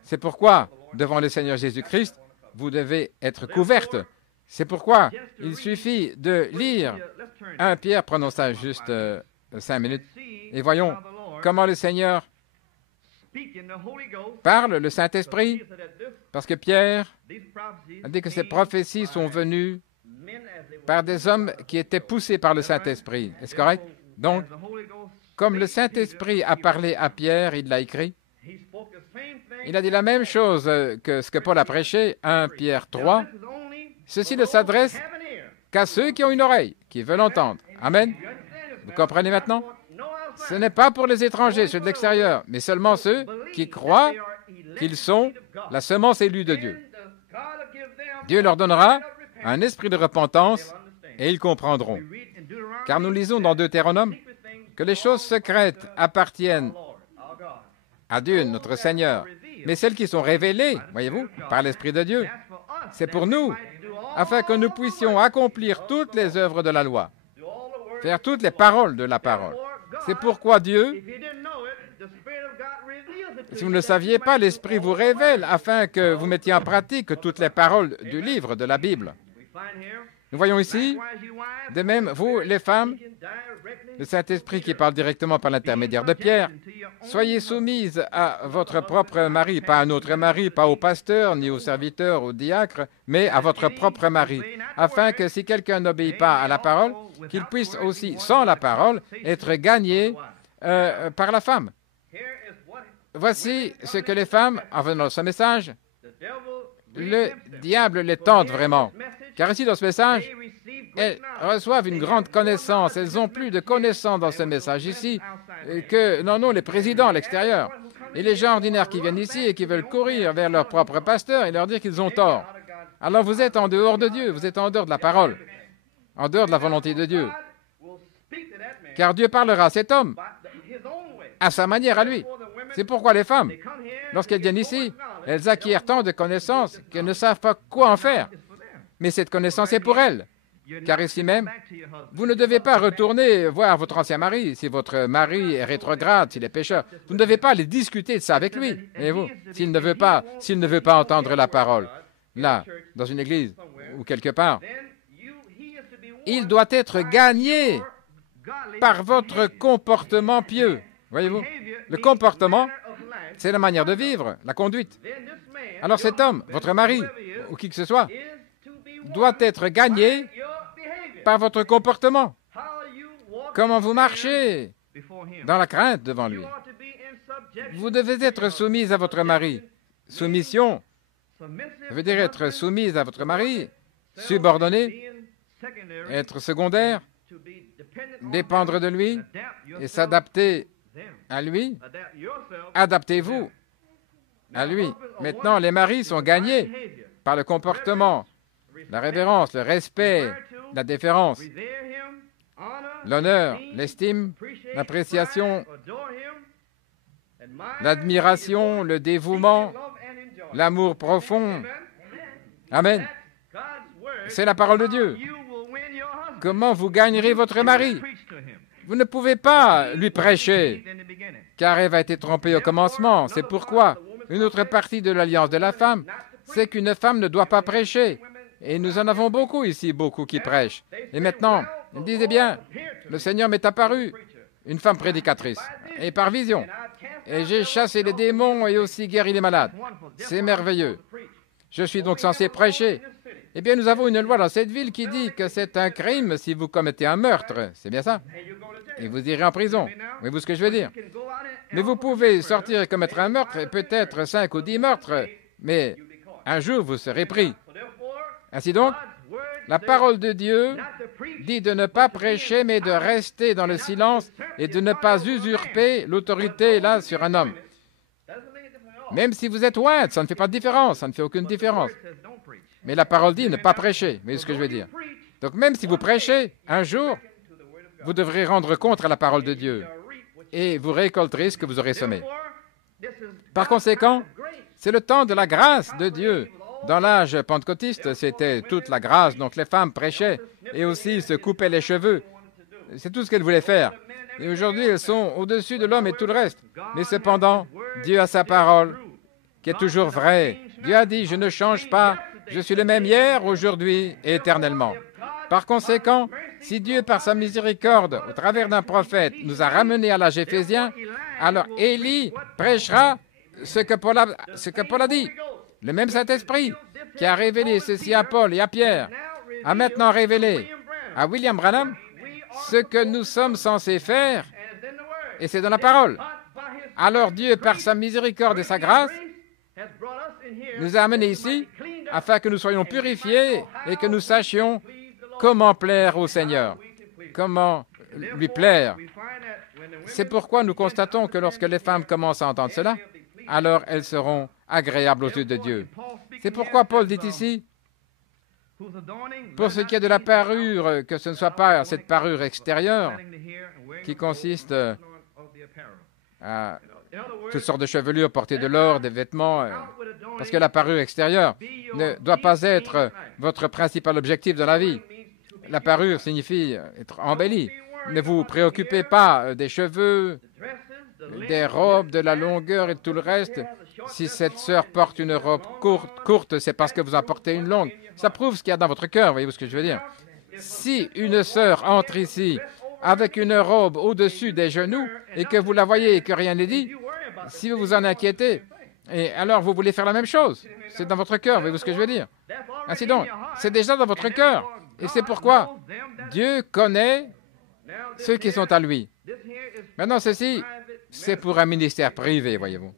C'est pourquoi, devant le Seigneur Jésus-Christ, vous devez être couverte. C'est pourquoi il suffit de lire 1 Pierre, prenons ça juste 5 minutes, et voyons comment le Seigneur parle, le Saint-Esprit, parce que Pierre a dit que ces prophéties sont venues par des hommes qui étaient poussés par le Saint-Esprit. Est-ce correct? Donc, comme le Saint-Esprit a parlé à Pierre, il l'a écrit. Il a dit la même chose que ce que Paul a prêché, 1 Pierre 3. Ceci ne s'adresse qu'à ceux qui ont une oreille, qui veulent entendre. Amen. Vous comprenez maintenant? Ce n'est pas pour les étrangers, ceux de l'extérieur, mais seulement ceux qui croient qu'ils sont la semence élue de Dieu. Dieu leur donnera un esprit de repentance et ils comprendront. Car nous lisons dans Deutéronome que les choses secrètes appartiennent à Dieu, notre Seigneur, mais celles qui sont révélées, voyez-vous, par l'Esprit de Dieu, c'est pour nous, afin que nous puissions accomplir toutes les œuvres de la loi, faire toutes les paroles de la parole. C'est pourquoi Dieu, si vous ne le saviez pas, l'Esprit vous révèle afin que vous mettiez en pratique toutes les paroles du livre de la Bible. Nous voyons ici, de même, vous, les femmes, le Saint-Esprit qui parle directement par l'intermédiaire de Pierre, soyez soumises à votre propre mari, pas à un autre mari, pas au pasteur, ni au serviteur, au diacre, mais à votre propre mari, afin que si quelqu'un n'obéit pas à la parole, qu'il puisse aussi, sans la parole, être gagné par la femme. Voici ce que les femmes, en venant dans ce message, le diable les tente vraiment. Car ici, dans ce message, elles reçoivent une grande connaissance. Elles ont plus de connaissance dans ce message ici que n'en ont les présidents à l'extérieur. Et les gens ordinaires qui viennent ici et qui veulent courir vers leur propre pasteur et leur dire qu'ils ont tort. Alors vous êtes en dehors de Dieu, vous êtes en dehors de la parole, en dehors de la volonté de Dieu. Car Dieu parlera à cet homme à sa manière à lui. C'est pourquoi les femmes, lorsqu'elles viennent ici, elles acquièrent tant de connaissances qu'elles ne savent pas quoi en faire. Mais cette connaissance est pour elles. Car ici même, vous ne devez pas retourner voir votre ancien mari. Si votre mari est rétrograde, s'il est pécheur, vous ne devez pas aller discuter de ça avec lui. Voyez-vous, s'il ne veut pas entendre la parole, là, dans une église ou quelque part, il doit être gagné par votre comportement pieux. Voyez-vous, le comportement, c'est la manière de vivre, la conduite. Alors cet homme, votre mari, ou qui que ce soit, doit être gagné par votre comportement. Comment vous marchez dans la crainte devant lui. Vous devez être soumise à votre mari. Soumission, ça veut dire être soumise à votre mari, subordonnée, être secondaire, dépendre de lui et s'adapter à lui. Adaptez-vous à lui. Maintenant, les maris sont gagnés par le comportement, la révérence, le respect, la déférence, l'honneur, l'estime, l'appréciation, l'admiration, le dévouement, l'amour profond. Amen. C'est la parole de Dieu. Comment vous gagnerez votre mari? Vous ne pouvez pas lui prêcher, car Ève a été trompée au commencement. C'est pourquoi une autre partie de l'alliance de la femme, c'est qu'une femme ne doit pas prêcher. Et nous en avons beaucoup ici, beaucoup qui prêchent. Et maintenant, ils disent, eh bien, le Seigneur m'est apparu, une femme prédicatrice, et par vision. Et j'ai chassé les démons et aussi guéri les malades. C'est merveilleux. Je suis donc censé prêcher. Eh bien, nous avons une loi dans cette ville qui dit que c'est un crime si vous commettez un meurtre. C'est bien ça? Et vous irez en prison. Voyez-vous ce que je veux dire? Mais vous pouvez sortir et commettre un meurtre, et peut-être 5 ou 10 meurtres, mais un jour vous serez pris. Ainsi donc, la parole de Dieu dit de ne pas prêcher, mais de rester dans le silence et de ne pas usurper l'autorité là sur un homme. Même si vous êtes ointe, ça ne fait pas de différence, ça ne fait aucune différence. Mais la parole dit ne pas prêcher, vous voyez ce que je veux dire. Donc même si vous prêchez, un jour, vous devrez rendre compte à la parole de Dieu et vous récolterez ce que vous aurez semé. Par conséquent, c'est le temps de la grâce de Dieu. Dans l'âge pentecôtiste, c'était toute la grâce, donc les femmes prêchaient et aussi se coupaient les cheveux. C'est tout ce qu'elles voulaient faire. Et aujourd'hui, elles sont au-dessus de l'homme et tout le reste. Mais cependant, Dieu a sa parole, qui est toujours vraie. Dieu a dit, je ne change pas, je suis le même hier, aujourd'hui et éternellement. Par conséquent, si Dieu, par sa miséricorde, au travers d'un prophète, nous a ramenés à l'âge éphésien, alors Élie prêchera ce que Paul a dit. Le même Saint-Esprit qui a révélé ceci à Paul et à Pierre a maintenant révélé à William Branham ce que nous sommes censés faire, et c'est dans la parole. Alors Dieu, par sa miséricorde et sa grâce, nous a amenés ici afin que nous soyons purifiés et que nous sachions comment plaire au Seigneur, comment lui plaire. C'est pourquoi nous constatons que lorsque les femmes commencent à entendre cela, alors elles seront agréables aux yeux de Dieu. C'est pourquoi Paul dit ici, pour ce qui est de la parure, que ce ne soit pas cette parure extérieure qui consiste à toutes sortes de chevelures, porter de l'or, des vêtements, parce que la parure extérieure ne doit pas être votre principal objectif dans la vie. La parure signifie être embellie. Ne vous préoccupez pas des cheveux, des robes, de la longueur et tout le reste. Si cette sœur porte une robe courte, c'est parce que vous en portez une longue. Ça prouve ce qu'il y a dans votre cœur, voyez-vous ce que je veux dire? Si une sœur entre ici avec une robe au-dessus des genoux et que vous la voyez et que rien n'est dit, si vous vous en inquiétez, et alors vous voulez faire la même chose. C'est dans votre cœur, voyez-vous ce que je veux dire? Ainsi donc, c'est déjà dans votre cœur. Et c'est pourquoi Dieu connaît ceux qui sont à lui. Maintenant, ceci, c'est pour un ministère privé, voyez-vous.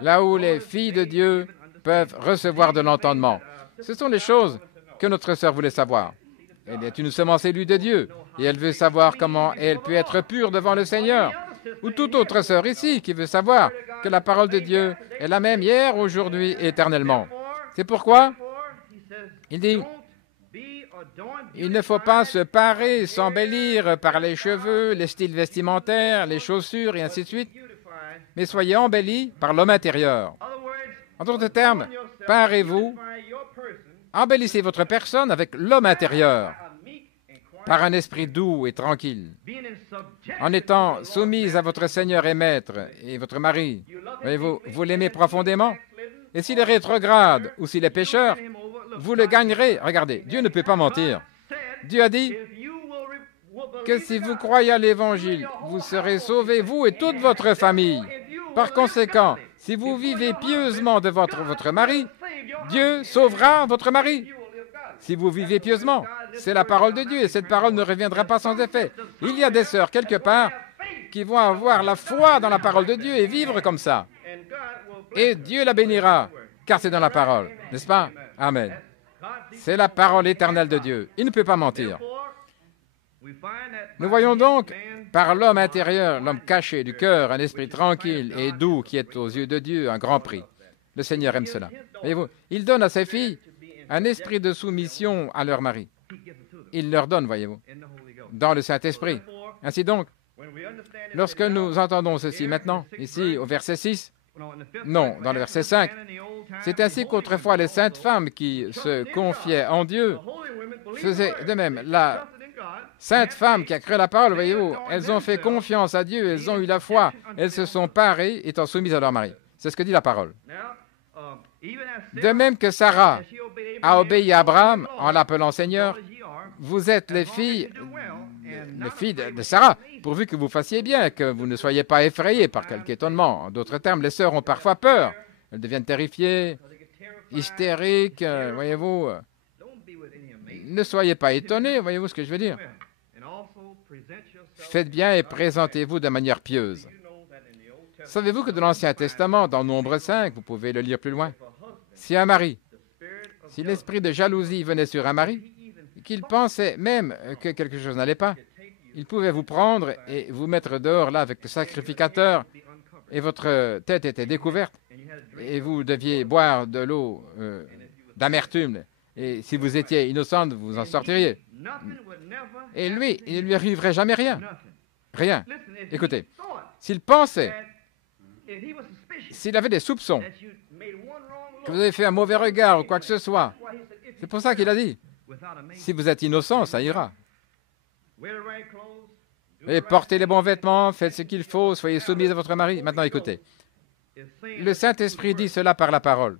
Là où les filles de Dieu peuvent recevoir de l'entendement. Ce sont les choses que notre sœur voulait savoir. Elle est une semence élue de Dieu, et elle veut savoir comment elle peut être pure devant le Seigneur. Ou toute autre sœur ici qui veut savoir que la parole de Dieu est la même hier, aujourd'hui et éternellement. C'est pourquoi il dit, il ne faut pas se parer, s'embellir par les cheveux, les styles vestimentaires, les chaussures et ainsi de suite, mais soyez embellis par l'homme intérieur. En d'autres termes, parez-vous embellissez votre personne avec l'homme intérieur, par un esprit doux et tranquille, en étant soumise à votre Seigneur et Maître et votre mari. Voyez-vous, vous l'aimez profondément. Et s'il est rétrograde ou s'il est pécheur, vous le gagnerez. Regardez, Dieu ne peut pas mentir. Dieu a dit que si vous croyez à l'Évangile, vous serez sauvés, vous et toute votre famille. Par conséquent, si vous vivez pieusement de votre mari, Dieu sauvera votre mari. Si vous vivez pieusement, c'est la parole de Dieu et cette parole ne reviendra pas sans effet. Il y a des sœurs quelque part qui vont avoir la foi dans la parole de Dieu et vivre comme ça. Et Dieu la bénira, car c'est dans la parole, n'est-ce pas? Amen. C'est la parole éternelle de Dieu. Il ne peut pas mentir. Nous voyons donc, par l'homme intérieur, l'homme caché du cœur, un esprit tranquille et doux qui est aux yeux de Dieu un grand prix. Le Seigneur aime cela. Voyez-vous, il donne à ses filles un esprit de soumission à leur mari. Il leur donne, voyez-vous, dans le Saint-Esprit. Ainsi donc, lorsque nous entendons ceci maintenant, ici au verset 6, non, dans le verset 5, c'est ainsi qu'autrefois les saintes femmes qui se confiaient en Dieu faisaient de même. La sainte femme qui a cru la parole, voyez-vous, elles ont fait confiance à Dieu, elles ont eu la foi, elles se sont parées étant soumises à leur mari. C'est ce que dit la parole. De même que Sarah a obéi à Abraham en l'appelant Seigneur, vous êtes les filles de Sarah, pourvu que vous fassiez bien, que vous ne soyez pas effrayés par quelque étonnement. En d'autres termes, les sœurs ont parfois peur. Elles deviennent terrifiées, hystériques, voyez-vous. Ne soyez pas étonnés, voyez-vous ce que je veux dire. Faites bien et présentez-vous de manière pieuse. Savez-vous que dans l'Ancien Testament, dans Nombre 5, vous pouvez le lire plus loin, si un mari, si l'esprit de jalousie venait sur un mari, qu'il pensait même que quelque chose n'allait pas, il pouvait vous prendre et vous mettre dehors là avec le sacrificateur et votre tête était découverte et vous deviez boire de l'eau d'amertume et si vous étiez innocente, vous en sortiriez. Et lui, il ne lui arriverait jamais rien. Rien. Écoutez, s'il pensait, s'il avait des soupçons, que vous avez fait un mauvais regard ou quoi que ce soit, c'est pour ça qu'il a dit, si vous êtes innocent, ça ira. Et portez les bons vêtements, faites ce qu'il faut, soyez soumis à votre mari. Maintenant, écoutez. Le Saint-Esprit dit cela par la parole.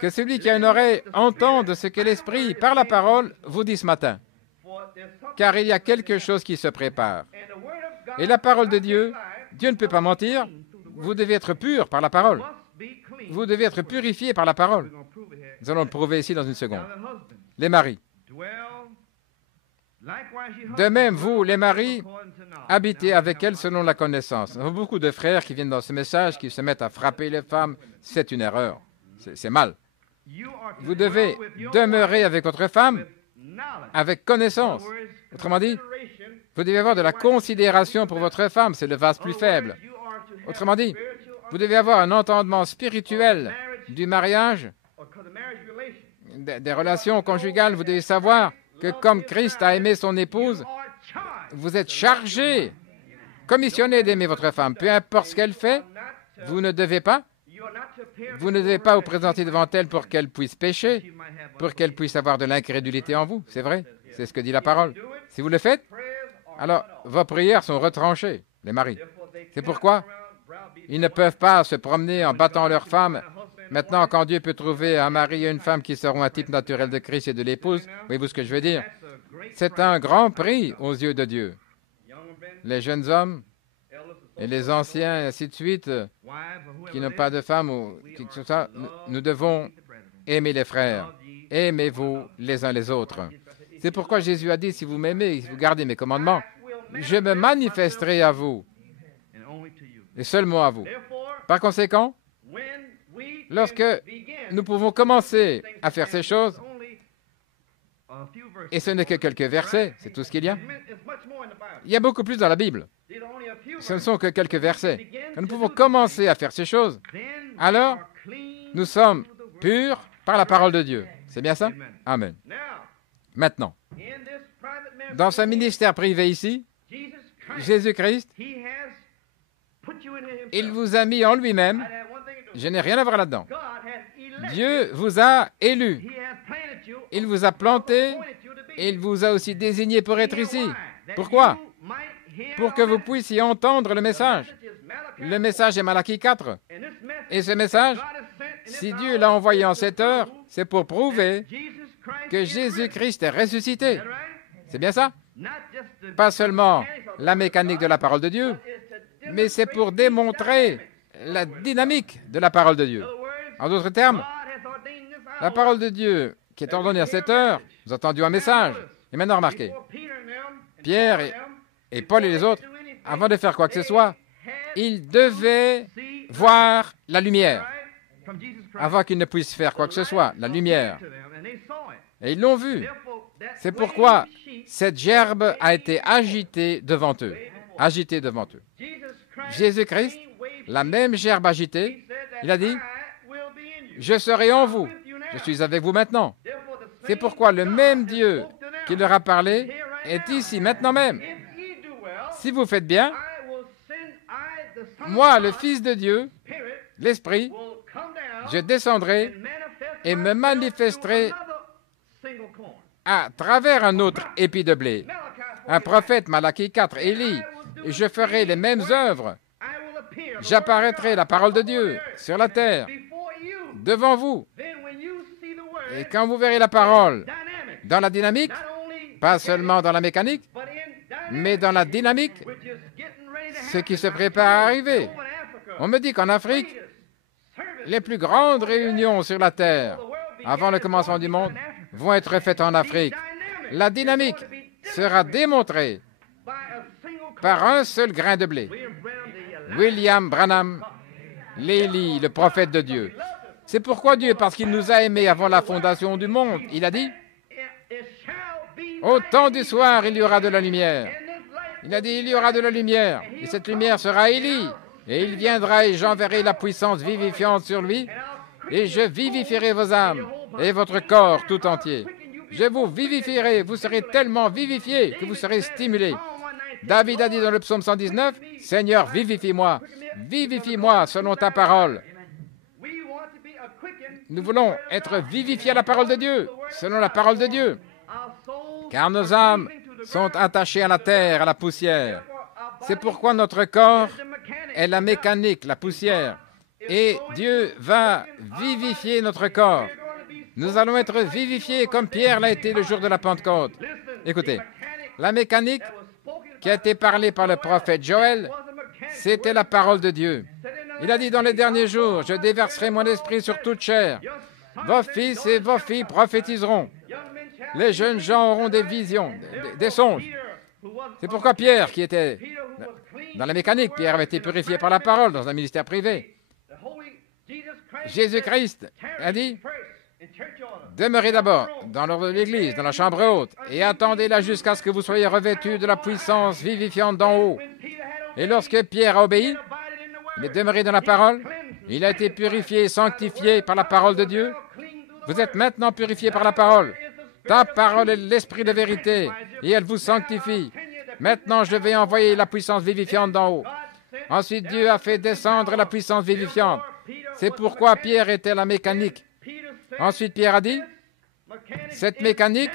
Que celui qui a une oreille entende ce que l'Esprit, par la parole, vous dit ce matin. Car il y a quelque chose qui se prépare. Et la parole de Dieu, Dieu ne peut pas mentir. Vous devez être pur par la parole. Vous devez être purifié par la parole. Nous allons le prouver ici dans une seconde. Les maris. De même, vous, les maris, habitez avec elles selon la connaissance. Nous avons beaucoup de frères qui viennent dans ce message, qui se mettent à frapper les femmes. C'est une erreur. C'est mal. Vous devez demeurer avec votre femme avec connaissance. Autrement dit, vous devez avoir de la considération pour votre femme. C'est le vase plus faible. Autrement dit, vous devez avoir un entendement spirituel du mariage, des relations conjugales. Vous devez savoir que comme Christ a aimé son épouse, vous êtes chargé, commissionné d'aimer votre femme. Peu importe ce qu'elle fait, vous ne devez pas vous présenter devant elle pour qu'elle puisse pécher, pour qu'elle puisse avoir de l'incrédulité en vous. C'est vrai, c'est ce que dit la parole. Si vous le faites, alors vos prières sont retranchées, les maris. C'est pourquoi ils ne peuvent pas se promener en battant leur femme. Maintenant, quand Dieu peut trouver un mari et une femme qui seront un type naturel de Christ et de l'épouse, voyez-vous ce que je veux dire? C'est un grand prix aux yeux de Dieu. Les jeunes hommes et les anciens, et ainsi de suite, qui n'ont pas de femme, ou qui que ce soit, nous devons aimer les frères. Aimez-vous les uns les autres. C'est pourquoi Jésus a dit, si vous m'aimez, si vous gardez mes commandements, je me manifesterai à vous, et seulement à vous. Par conséquent, lorsque nous pouvons commencer à faire ces choses, et ce n'est que quelques versets, c'est tout ce qu'il y a. Il y a beaucoup plus dans la Bible. Ce ne sont que quelques versets. Quand nous pouvons commencer à faire ces choses, alors nous sommes purs par la parole de Dieu. C'est bien ça? Amen. Maintenant, dans ce ministère privé ici, Jésus-Christ, il vous a mis en lui-même. Je n'ai rien à voir là-dedans. Dieu vous a élu. Il vous a planté et il vous a aussi désigné pour être ici. Pourquoi? Pour que vous puissiez entendre le message. Le message est Malachie 4. Et ce message, si Dieu l'a envoyé en cette heure, c'est pour prouver que Jésus-Christ est ressuscité. C'est bien ça? Pas seulement la mécanique de la parole de Dieu, mais c'est pour démontrer la dynamique de la parole de Dieu. En d'autres termes, la parole de Dieu qui est ordonnée à cette heure, vous avez entendu un message. Et maintenant, remarquez, Pierre et Paul et les autres, avant de faire quoi que ce soit, ils devaient voir la lumière avant qu'ils ne puissent faire quoi que ce soit, la lumière. Et ils l'ont vu. C'est pourquoi cette gerbe a été agitée devant eux. Agitée devant eux. Jésus-Christ, la même gerbe agitée, il a dit, « Je serai en vous. Je suis avec vous maintenant. » C'est pourquoi le même Dieu qui leur a parlé est ici maintenant même. Si vous faites bien, moi, le Fils de Dieu, l'Esprit, je descendrai et me manifesterai à travers un autre épi de blé. Un prophète, Malachie 4, Élie, et je ferai les mêmes œuvres. J'apparaîtrai, la parole de Dieu, sur la terre, devant vous. Et quand vous verrez la parole dans la dynamique, pas seulement dans la mécanique, mais dans la dynamique, ce qui se prépare à arriver. On me dit qu'en Afrique, les plus grandes réunions sur la terre, avant le commencement du monde, vont être faites en Afrique. La dynamique sera démontrée par un seul grain de blé. William Branham, l'Élie, le prophète de Dieu. C'est pourquoi Dieu, parce qu'il nous a aimés avant la fondation du monde, il a dit, « Au temps du soir, il y aura de la lumière. » Il a dit, il y aura de la lumière, et cette lumière sera Élie, et il viendra et j'enverrai la puissance vivifiante sur lui, et je vivifierai vos âmes et votre corps tout entier. Je vous vivifierai, vous serez tellement vivifiés que vous serez stimulés. David a dit dans le psaume 119, « Seigneur, vivifie-moi selon ta parole. » Nous voulons être vivifiés à la parole de Dieu, selon la parole de Dieu, car nos âmes sont attachées à la terre, à la poussière. C'est pourquoi notre corps est la mécanique, la poussière. Et Dieu va vivifier notre corps. Nous allons être vivifiés comme Pierre l'a été le jour de la Pentecôte. Écoutez, la mécanique qui a été parlée par le prophète Joël, c'était la parole de Dieu. Il a dit dans les derniers jours, je déverserai mon esprit sur toute chair. Vos fils et vos filles prophétiseront. Les jeunes gens auront des visions, des songes. C'est pourquoi Pierre, qui était dans la mécanique, Pierre avait été purifié par la parole dans un ministère privé. Jésus-Christ a dit, demeurez d'abord dans l'ordre de l'Église, dans la chambre haute, et attendez-la jusqu'à ce que vous soyez revêtus de la puissance vivifiante d'en haut. Et lorsque Pierre a obéi, il est demeuré dans la parole, il a été purifié et sanctifié par la parole de Dieu. Vous êtes maintenant purifiés par la parole. Ta parole est l'esprit de vérité, et elle vous sanctifie. Maintenant, je vais envoyer la puissance vivifiante d'en haut. Ensuite, Dieu a fait descendre la puissance vivifiante. C'est pourquoi Pierre était la mécanique. Ensuite, Pierre a dit, cette mécanique,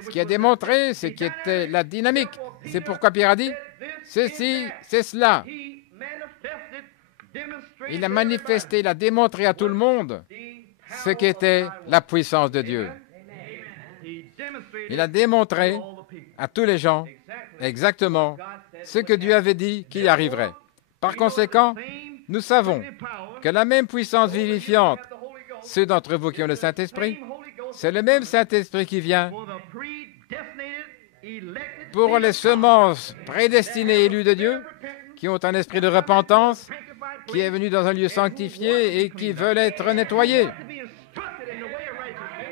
ce qui a démontré, c'est qui était la dynamique. C'est pourquoi Pierre a dit, ceci, c'est cela. Il a manifesté, il a démontré à tout le monde ce qu'était la puissance de Dieu. Il a démontré à tous les gens exactement ce que Dieu avait dit qu'il arriverait. Par conséquent, nous savons que la même puissance vivifiante, ceux d'entre vous qui ont le Saint-Esprit, c'est le même Saint-Esprit qui vient pour les semences prédestinées et élues de Dieu, qui ont un esprit de repentance, qui est venu dans un lieu sanctifié et qui veulent être nettoyés.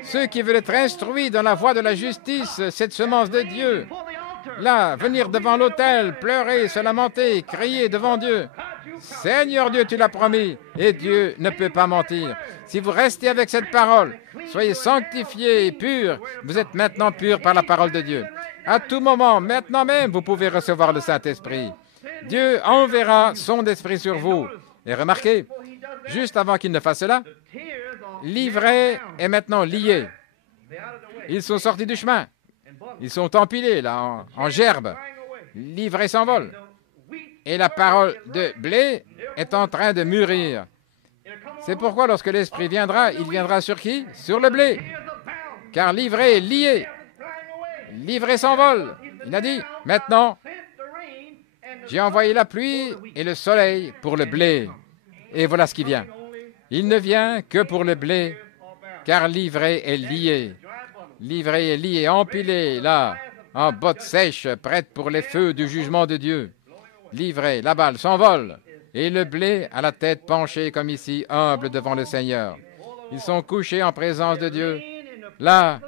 Ceux qui veulent être instruits dans la voie de la justice, cette semence de Dieu, là, venir devant l'autel, pleurer, se lamenter, crier devant Dieu. Seigneur Dieu, tu l'as promis, et Dieu ne peut pas mentir. Si vous restez avec cette parole, soyez sanctifiés et purs, vous êtes maintenant purs par la parole de Dieu. À tout moment, maintenant même, vous pouvez recevoir le Saint-Esprit. Dieu enverra son esprit sur vous. Et remarquez, juste avant qu'il ne fasse cela, livrés et maintenant liés. Ils sont sortis du chemin. Ils sont empilés, là, en gerbe. Livrés s'envolent. Et la parole de blé est en train de mûrir. C'est pourquoi lorsque l'Esprit viendra, il viendra sur qui? Sur le blé. Car livré est lié. Livré s'envole. Il a dit, maintenant, j'ai envoyé la pluie et le soleil pour le blé. Et voilà ce qui vient. Il ne vient que pour le blé, car livré est lié. Livré est lié, empilé, là, en bottes sèches, prêtes pour les feux du jugement de Dieu. Livré, la balle s'envole, et le blé à la tête penchée comme ici, humble devant le Seigneur. Ils sont couchés en présence de Dieu, là,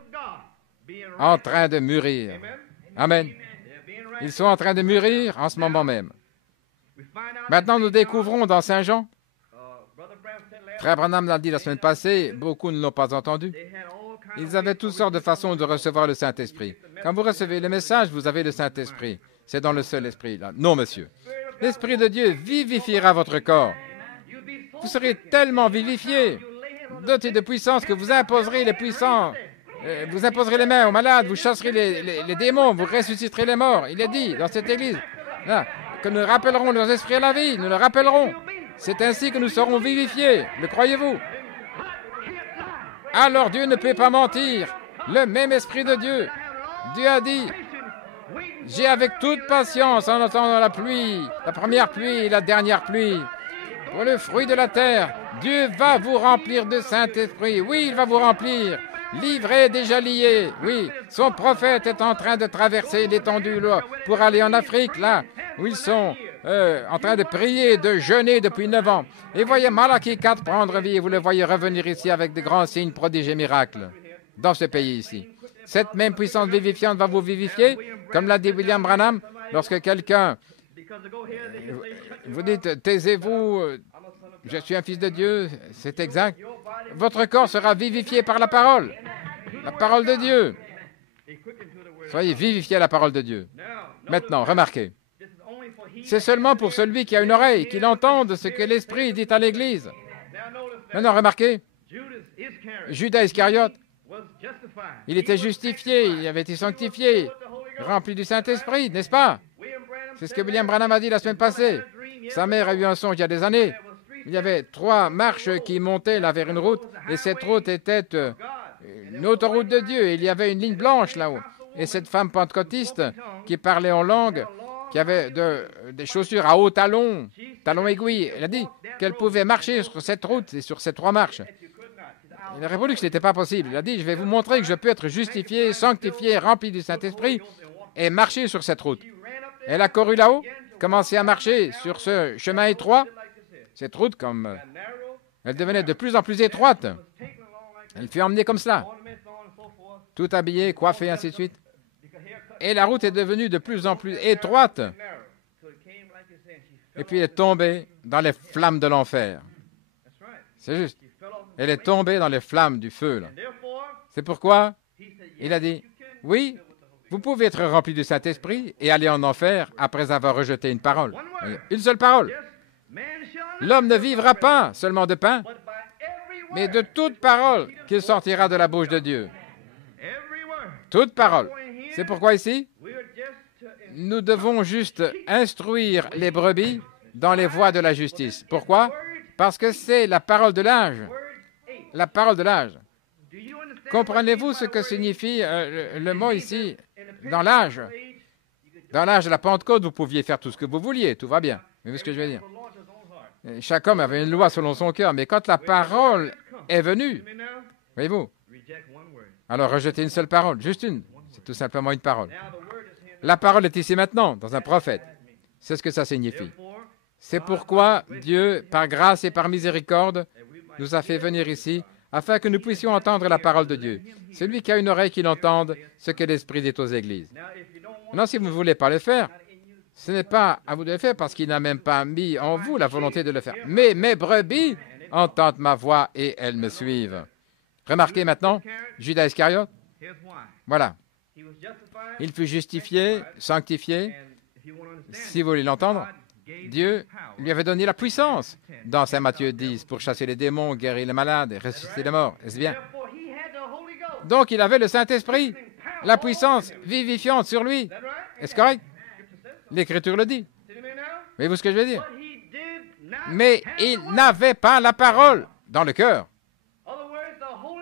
en train de mûrir. Amen. Ils sont en train de mûrir en ce moment même. Maintenant, nous découvrons dans Saint Jean, Frère Branham l'a dit la semaine passée, beaucoup ne l'ont pas entendu. Ils avaient toutes sortes de façons de recevoir le Saint-Esprit. Quand vous recevez le message, vous avez le Saint-Esprit. C'est dans le seul esprit, là. Non, monsieur. L'Esprit de Dieu vivifiera votre corps. Vous serez tellement vivifié, doté de puissance, que vous imposerez les puissants. Vous imposerez les mains aux malades, vous chasserez les démons, vous ressusciterez les morts. Il est dit dans cette église là, que nous rappellerons leurs esprits à la vie, nous le rappellerons. C'est ainsi que nous serons vivifiés. Le croyez-vous? Alors Dieu ne peut pas mentir. Le même Esprit de Dieu. Dieu a dit, j'ai avec toute patience en attendant la pluie, la première pluie et la dernière pluie, pour le fruit de la terre. Dieu va vous remplir de Saint-Esprit. Oui, il va vous remplir. Livré, déjà lié. Oui, son prophète est en train de traverser l'étendue là, pour aller en Afrique, là, où ils sont en train de prier, de jeûner depuis 9 ans. Et voyez Malachie 4 prendre vie, et vous le voyez revenir ici avec de grands signes, prodiges et miracles, dans ce pays ici. Cette même puissance vivifiante va vous vivifier, comme l'a dit William Branham, lorsque quelqu'un vous dites, taisez-vous, je suis un fils de Dieu, c'est exact. Votre corps sera vivifié par la parole de Dieu. Soyez vivifiés à la parole de Dieu. Maintenant, remarquez, c'est seulement pour celui qui a une oreille, qu'il entende ce que l'Esprit dit à l'Église. Maintenant, remarquez, Judas Iscariote, il était justifié, il avait été sanctifié, rempli du Saint-Esprit, n'est-ce pas? C'est ce que William Branham a dit la semaine passée. Sa mère a eu un songe il y a des années. Il y avait 3 marches qui montaient là vers une route, et cette route était une autoroute de Dieu. Il y avait une ligne blanche là-haut. Et cette femme pentecôtiste qui parlait en langue, qui avait des chaussures à hauts talons, talons aiguilles, elle a dit qu'elle pouvait marcher sur cette route et sur ces 3 marches. Il a répondu que ce n'était pas possible. Il a dit, je vais vous montrer que je peux être justifié, sanctifié, rempli du Saint-Esprit et marcher sur cette route. Elle a couru là-haut, commencé à marcher sur ce chemin étroit. Cette route, comme elle devenait de plus en plus étroite. Elle fut emmenée comme cela, tout habillée, coiffée, ainsi de suite. Et la route est devenue de plus en plus étroite. Et puis elle est tombée dans les flammes de l'enfer. C'est juste. Elle est tombée dans les flammes du feu. Là. C'est pourquoi il a dit, oui, vous pouvez être rempli du Saint-Esprit et aller en enfer après avoir rejeté une parole. Une seule parole. L'homme ne vivra pas seulement de pain, mais de toute parole qu'il sortira de la bouche de Dieu. Toute parole. C'est pourquoi ici, nous devons juste instruire les brebis dans les voies de la justice. Pourquoi? Parce que c'est la parole de l'âge. La parole de l'âge. Comprenez-vous ce que signifie le mot ici, dans l'âge? Dans l'âge de la Pentecôte, vous pouviez faire tout ce que vous vouliez, tout va bien. Vous voyez ce que je veux dire? Chaque homme avait une loi selon son cœur, mais quand la parole est venue, voyez-vous, alors rejetez une seule parole, juste une. C'est tout simplement une parole. La parole est ici maintenant, dans un prophète. C'est ce que ça signifie. C'est pourquoi Dieu, par grâce et par miséricorde, nous a fait venir ici, afin que nous puissions entendre la parole de Dieu. Celui qui a une oreille, qu'il entende ce que l'Esprit dit aux églises. Maintenant, si vous ne voulez pas le faire, ce n'est pas à vous de le faire, parce qu'il n'a même pas mis en vous la volonté de le faire. Mais mes brebis entendent ma voix et elles me suivent. Remarquez maintenant, Judas Iscariote, voilà. Il fut justifié, sanctifié, si vous voulez l'entendre, Dieu lui avait donné la puissance dans Saint Matthieu 10 pour chasser les démons, guérir les malades et ressusciter les morts. Est-ce bien? Donc, il avait le Saint-Esprit, la puissance vivifiante sur lui. Est-ce correct? L'Écriture le dit. Voyez-vous ce que je veux dire? Mais il n'avait pas la parole dans le cœur.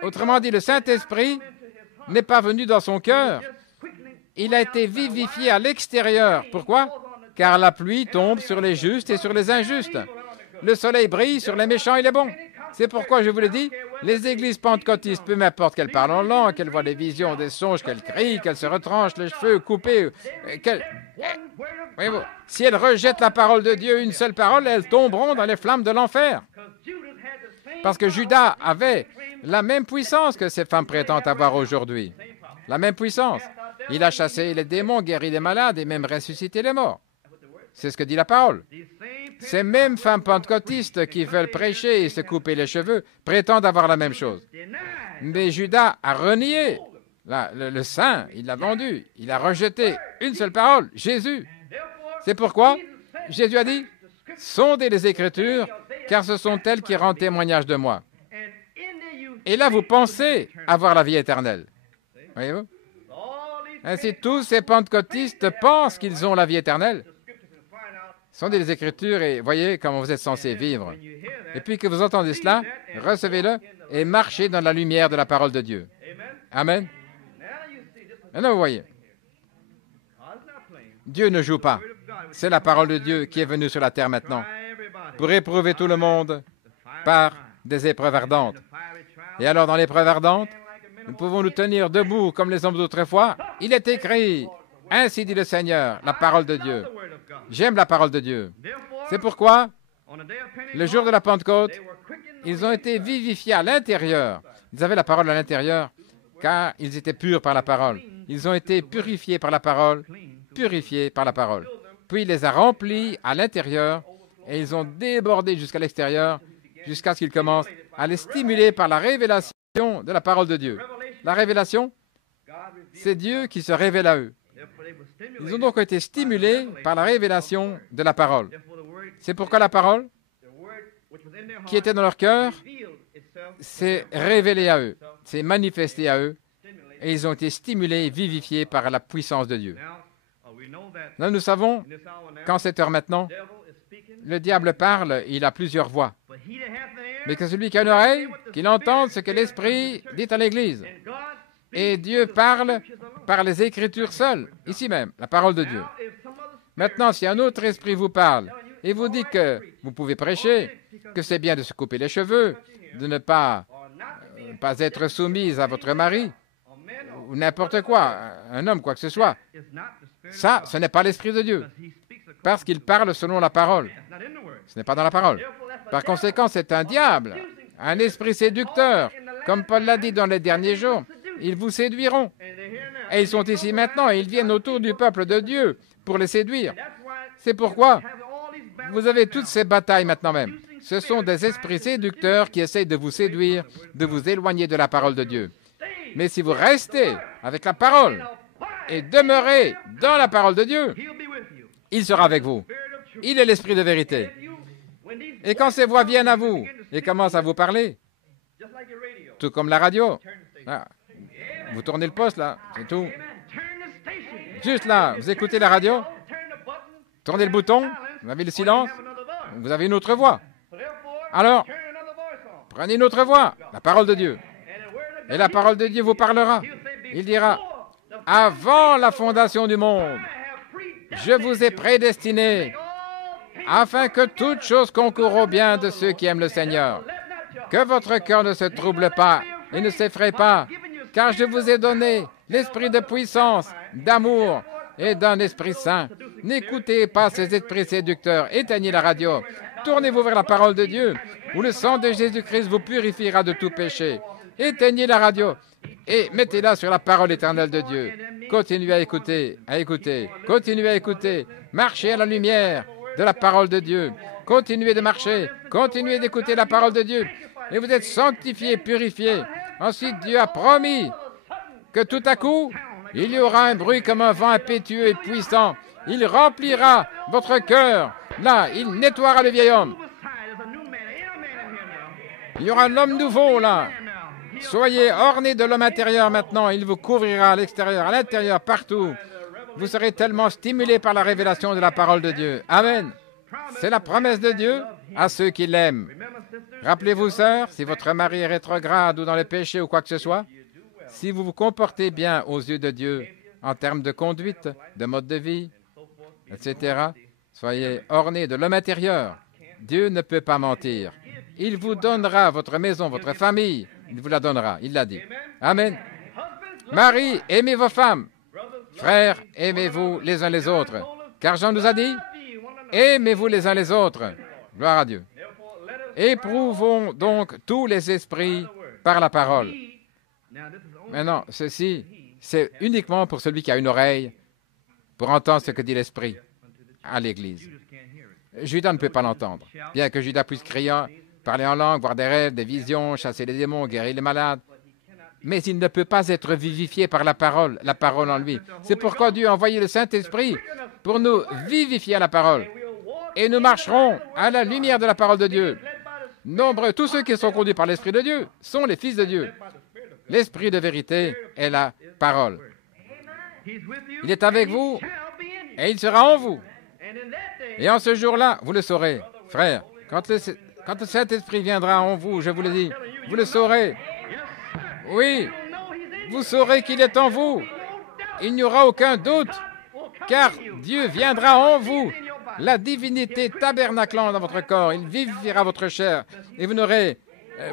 Autrement dit, le Saint-Esprit n'est pas venu dans son cœur. Il a été vivifié à l'extérieur. Pourquoi? Car la pluie tombe sur les justes et sur les injustes. Le soleil brille sur les méchants et les bons. C'est pourquoi je vous l'ai dit, les églises pentecôtistes, peu m'importe qu'elles parlent en langue, qu'elles voient des visions, des songes, qu'elles crient, qu'elles se retranchent les cheveux coupés, voyez-vous, si elles rejettent la parole de Dieu, une seule parole, elles tomberont dans les flammes de l'enfer. Parce que Judas avait la même puissance que ces femmes prétendent avoir aujourd'hui. La même puissance. Il a chassé les démons, guéri les malades et même ressuscité les morts. C'est ce que dit la parole. Ces mêmes femmes pentecôtistes qui veulent prêcher et se couper les cheveux prétendent avoir la même chose. Mais Judas a renié le saint, il l'a vendu, il a rejeté une seule parole, Jésus. C'est pourquoi Jésus a dit, « Sondez les Écritures, car ce sont elles qui rendent témoignage de moi. » Et là, vous pensez avoir la vie éternelle. Voyez-vous? Ainsi, tous ces pentecôtistes pensent qu'ils ont la vie éternelle. Sondez les Écritures et voyez comment vous êtes censés vivre. Et puis que vous entendez cela, recevez-le et marchez dans la lumière de la parole de Dieu. Amen. Maintenant, vous voyez, Dieu ne joue pas. C'est la parole de Dieu qui est venue sur la terre maintenant pour éprouver tout le monde par des épreuves ardentes. Et alors, dans l'épreuve ardente, nous pouvons nous tenir debout comme les hommes d'autrefois. Il est écrit, ainsi dit le Seigneur, la parole de Dieu. J'aime la parole de Dieu. C'est pourquoi, le jour de la Pentecôte, ils ont été vivifiés à l'intérieur. Ils avaient la parole à l'intérieur, car ils étaient purs par la parole. Ils ont été purifiés par la parole, purifiés par la parole. Puis il les a remplis à l'intérieur, et ils ont débordé jusqu'à l'extérieur, jusqu'à ce qu'ils commencent à les stimuler par la révélation de la parole de Dieu. La révélation, c'est Dieu qui se révèle à eux. Ils ont donc été stimulés par la révélation de la parole. C'est pourquoi la parole, qui était dans leur cœur, s'est révélée à eux, s'est manifestée à eux, et ils ont été stimulés et vivifiés par la puissance de Dieu. Là, nous savons qu'en cette heure maintenant, le diable parle, il a plusieurs voix. Mais que celui qui a une oreille, qu'il entende ce que l'Esprit dit à l'Église. Et Dieu parle par les Écritures seules, ici même, la parole de Dieu. Maintenant, si un autre esprit vous parle et vous dit que vous pouvez prêcher, que c'est bien de se couper les cheveux, de ne pas être soumise à votre mari, ou n'importe quoi, un homme, quoi que ce soit, ça, ce n'est pas l'Esprit de Dieu, parce qu'il parle selon la parole. Ce n'est pas dans la parole. Par conséquent, c'est un diable, un esprit séducteur. Comme Paul l'a dit dans les derniers jours, ils vous séduiront. Et ils sont ici maintenant et ils viennent autour du peuple de Dieu pour les séduire. C'est pourquoi vous avez toutes ces batailles maintenant même. Ce sont des esprits séducteurs qui essayent de vous séduire, de vous éloigner de la parole de Dieu. Mais si vous restez avec la parole et demeurez dans la parole de Dieu, il sera avec vous. Il est l'esprit de vérité. Et quand ces voix viennent à vous et commencent à vous parler, tout comme la radio, vous tournez le poste là, c'est tout. Juste là, vous écoutez la radio, tournez le bouton, vous avez le silence, vous avez une autre voix. Alors, prenez une autre voix, la parole de Dieu. Et la parole de Dieu vous parlera. Il dira, avant la fondation du monde, je vous ai prédestiné afin que toute chose concourt au bien de ceux qui aiment le Seigneur. Que votre cœur ne se trouble pas et ne s'effraie pas, car je vous ai donné l'esprit de puissance, d'amour et d'un esprit saint. N'écoutez pas ces esprits séducteurs, éteignez la radio, tournez-vous vers la parole de Dieu, où le sang de Jésus-Christ vous purifiera de tout péché. Éteignez la radio et mettez-la sur la parole éternelle de Dieu. Continuez à écouter, continuez à écouter, marchez à la lumière de la parole de Dieu. Continuez de marcher, continuez d'écouter la parole de Dieu. Et vous êtes sanctifiés, purifiés. Ensuite, Dieu a promis que tout à coup, il y aura un bruit comme un vent impétueux et puissant. Il remplira votre cœur Là, il nettoiera le vieil homme. Il y aura l'homme nouveau là. Soyez ornés de l'homme intérieur maintenant. Il vous couvrira à l'extérieur, à l'intérieur, partout. Vous serez tellement stimulés par la révélation de la parole de Dieu. Amen. C'est la promesse de Dieu à ceux qui l'aiment. Rappelez-vous, sœurs, si votre mari est rétrograde ou dans le péché ou quoi que ce soit, si vous vous comportez bien aux yeux de Dieu en termes de conduite, de mode de vie, etc., soyez ornés de l'homme intérieur. Dieu ne peut pas mentir. Il vous donnera votre maison, votre famille. Il vous la donnera. Il l'a dit. Amen. Marie, aimez vos femmes. Frères, aimez-vous les uns les autres. Car Jean nous a dit, aimez-vous les uns les autres. Gloire à Dieu. Éprouvons donc tous les esprits par la parole. Maintenant, ceci, c'est uniquement pour celui qui a une oreille pour entendre ce que dit l'Esprit à l'Église. Judas ne peut pas l'entendre. Bien que Judas puisse crier, parler en langue, voir des rêves, des visions, chasser les démons, guérir les malades, mais il ne peut pas être vivifié par la parole en lui. C'est pourquoi Dieu a envoyé le Saint-Esprit pour nous vivifier à la parole. Et nous marcherons à la lumière de la parole de Dieu. Nombreux, tous ceux qui sont conduits par l'Esprit de Dieu sont les fils de Dieu. L'Esprit de vérité est la parole. Il est avec vous et il sera en vous. Et en ce jour-là, vous le saurez, frères. Quand le Saint-Esprit viendra en vous, je vous le dis, vous le saurez. Oui, vous saurez qu'il est en vous. Il n'y aura aucun doute, car Dieu viendra en vous. La divinité tabernaclant dans votre corps, il vivifiera votre chair. Et vous n'aurez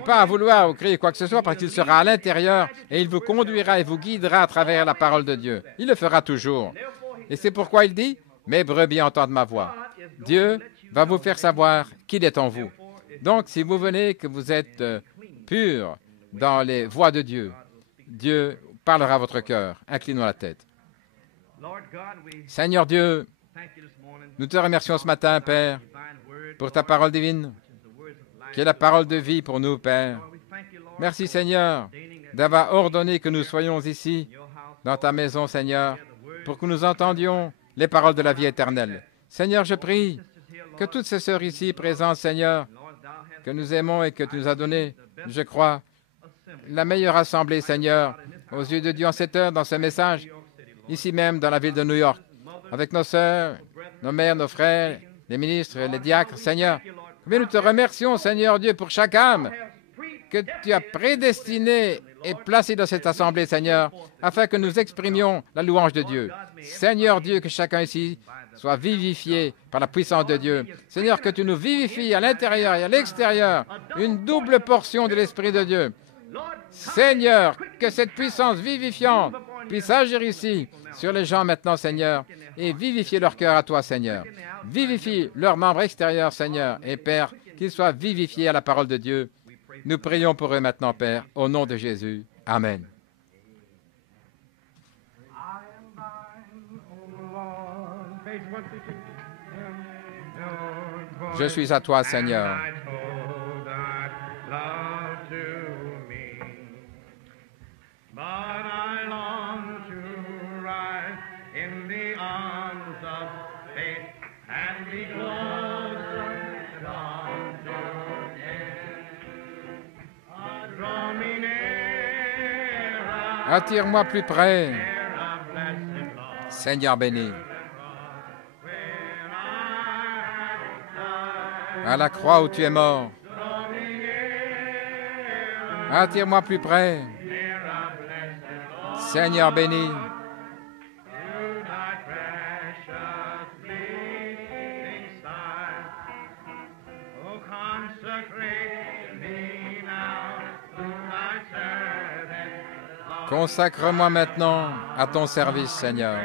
pas à vouloir ou crier quoi que ce soit, parce qu'il sera à l'intérieur et il vous conduira et vous guidera à travers la parole de Dieu. Il le fera toujours. Et c'est pourquoi il dit, mes brebis entendent ma voix. Dieu va vous faire savoir qu'il est en vous. Donc, si vous venez, que vous êtes pur dans les voies de Dieu, Dieu parlera à votre cœur. Inclinons la tête. Seigneur Dieu, nous te remercions ce matin, Père, pour ta parole divine, qui est la parole de vie pour nous, Père. Merci, Seigneur, d'avoir ordonné que nous soyons ici, dans ta maison, Seigneur, pour que nous entendions les paroles de la vie éternelle. Seigneur, je prie que toutes ces sœurs ici présentes, Seigneur, que nous aimons et que tu nous as donné, je crois, la meilleure assemblée, Seigneur, aux yeux de Dieu en cette heure, dans ce message, ici même, dans la ville de New York, avec nos sœurs, nos mères, nos frères, les ministres, les diacres, Seigneur. Mais nous te remercions, Seigneur Dieu, pour chaque âme que tu as prédestinée et placée dans cette assemblée, Seigneur, afin que nous exprimions la louange de Dieu. Seigneur Dieu, que chacun ici soit vivifié par la puissance de Dieu. Seigneur, que tu nous vivifies à l'intérieur et à l'extérieur, une double portion de l'Esprit de Dieu. Seigneur, que cette puissance vivifiante puisse agir ici sur les gens maintenant, Seigneur, et vivifier leur cœur à toi, Seigneur. Vivifie leurs membres extérieurs, Seigneur, et Père, qu'ils soient vivifiés à la parole de Dieu. Nous prions pour eux maintenant, Père, au nom de Jésus. Amen. Je suis à toi, Seigneur. Attire-moi plus près, Seigneur béni. À la croix où tu es mort, attire-moi plus près, Seigneur béni. Consacre-moi maintenant à ton service, Seigneur.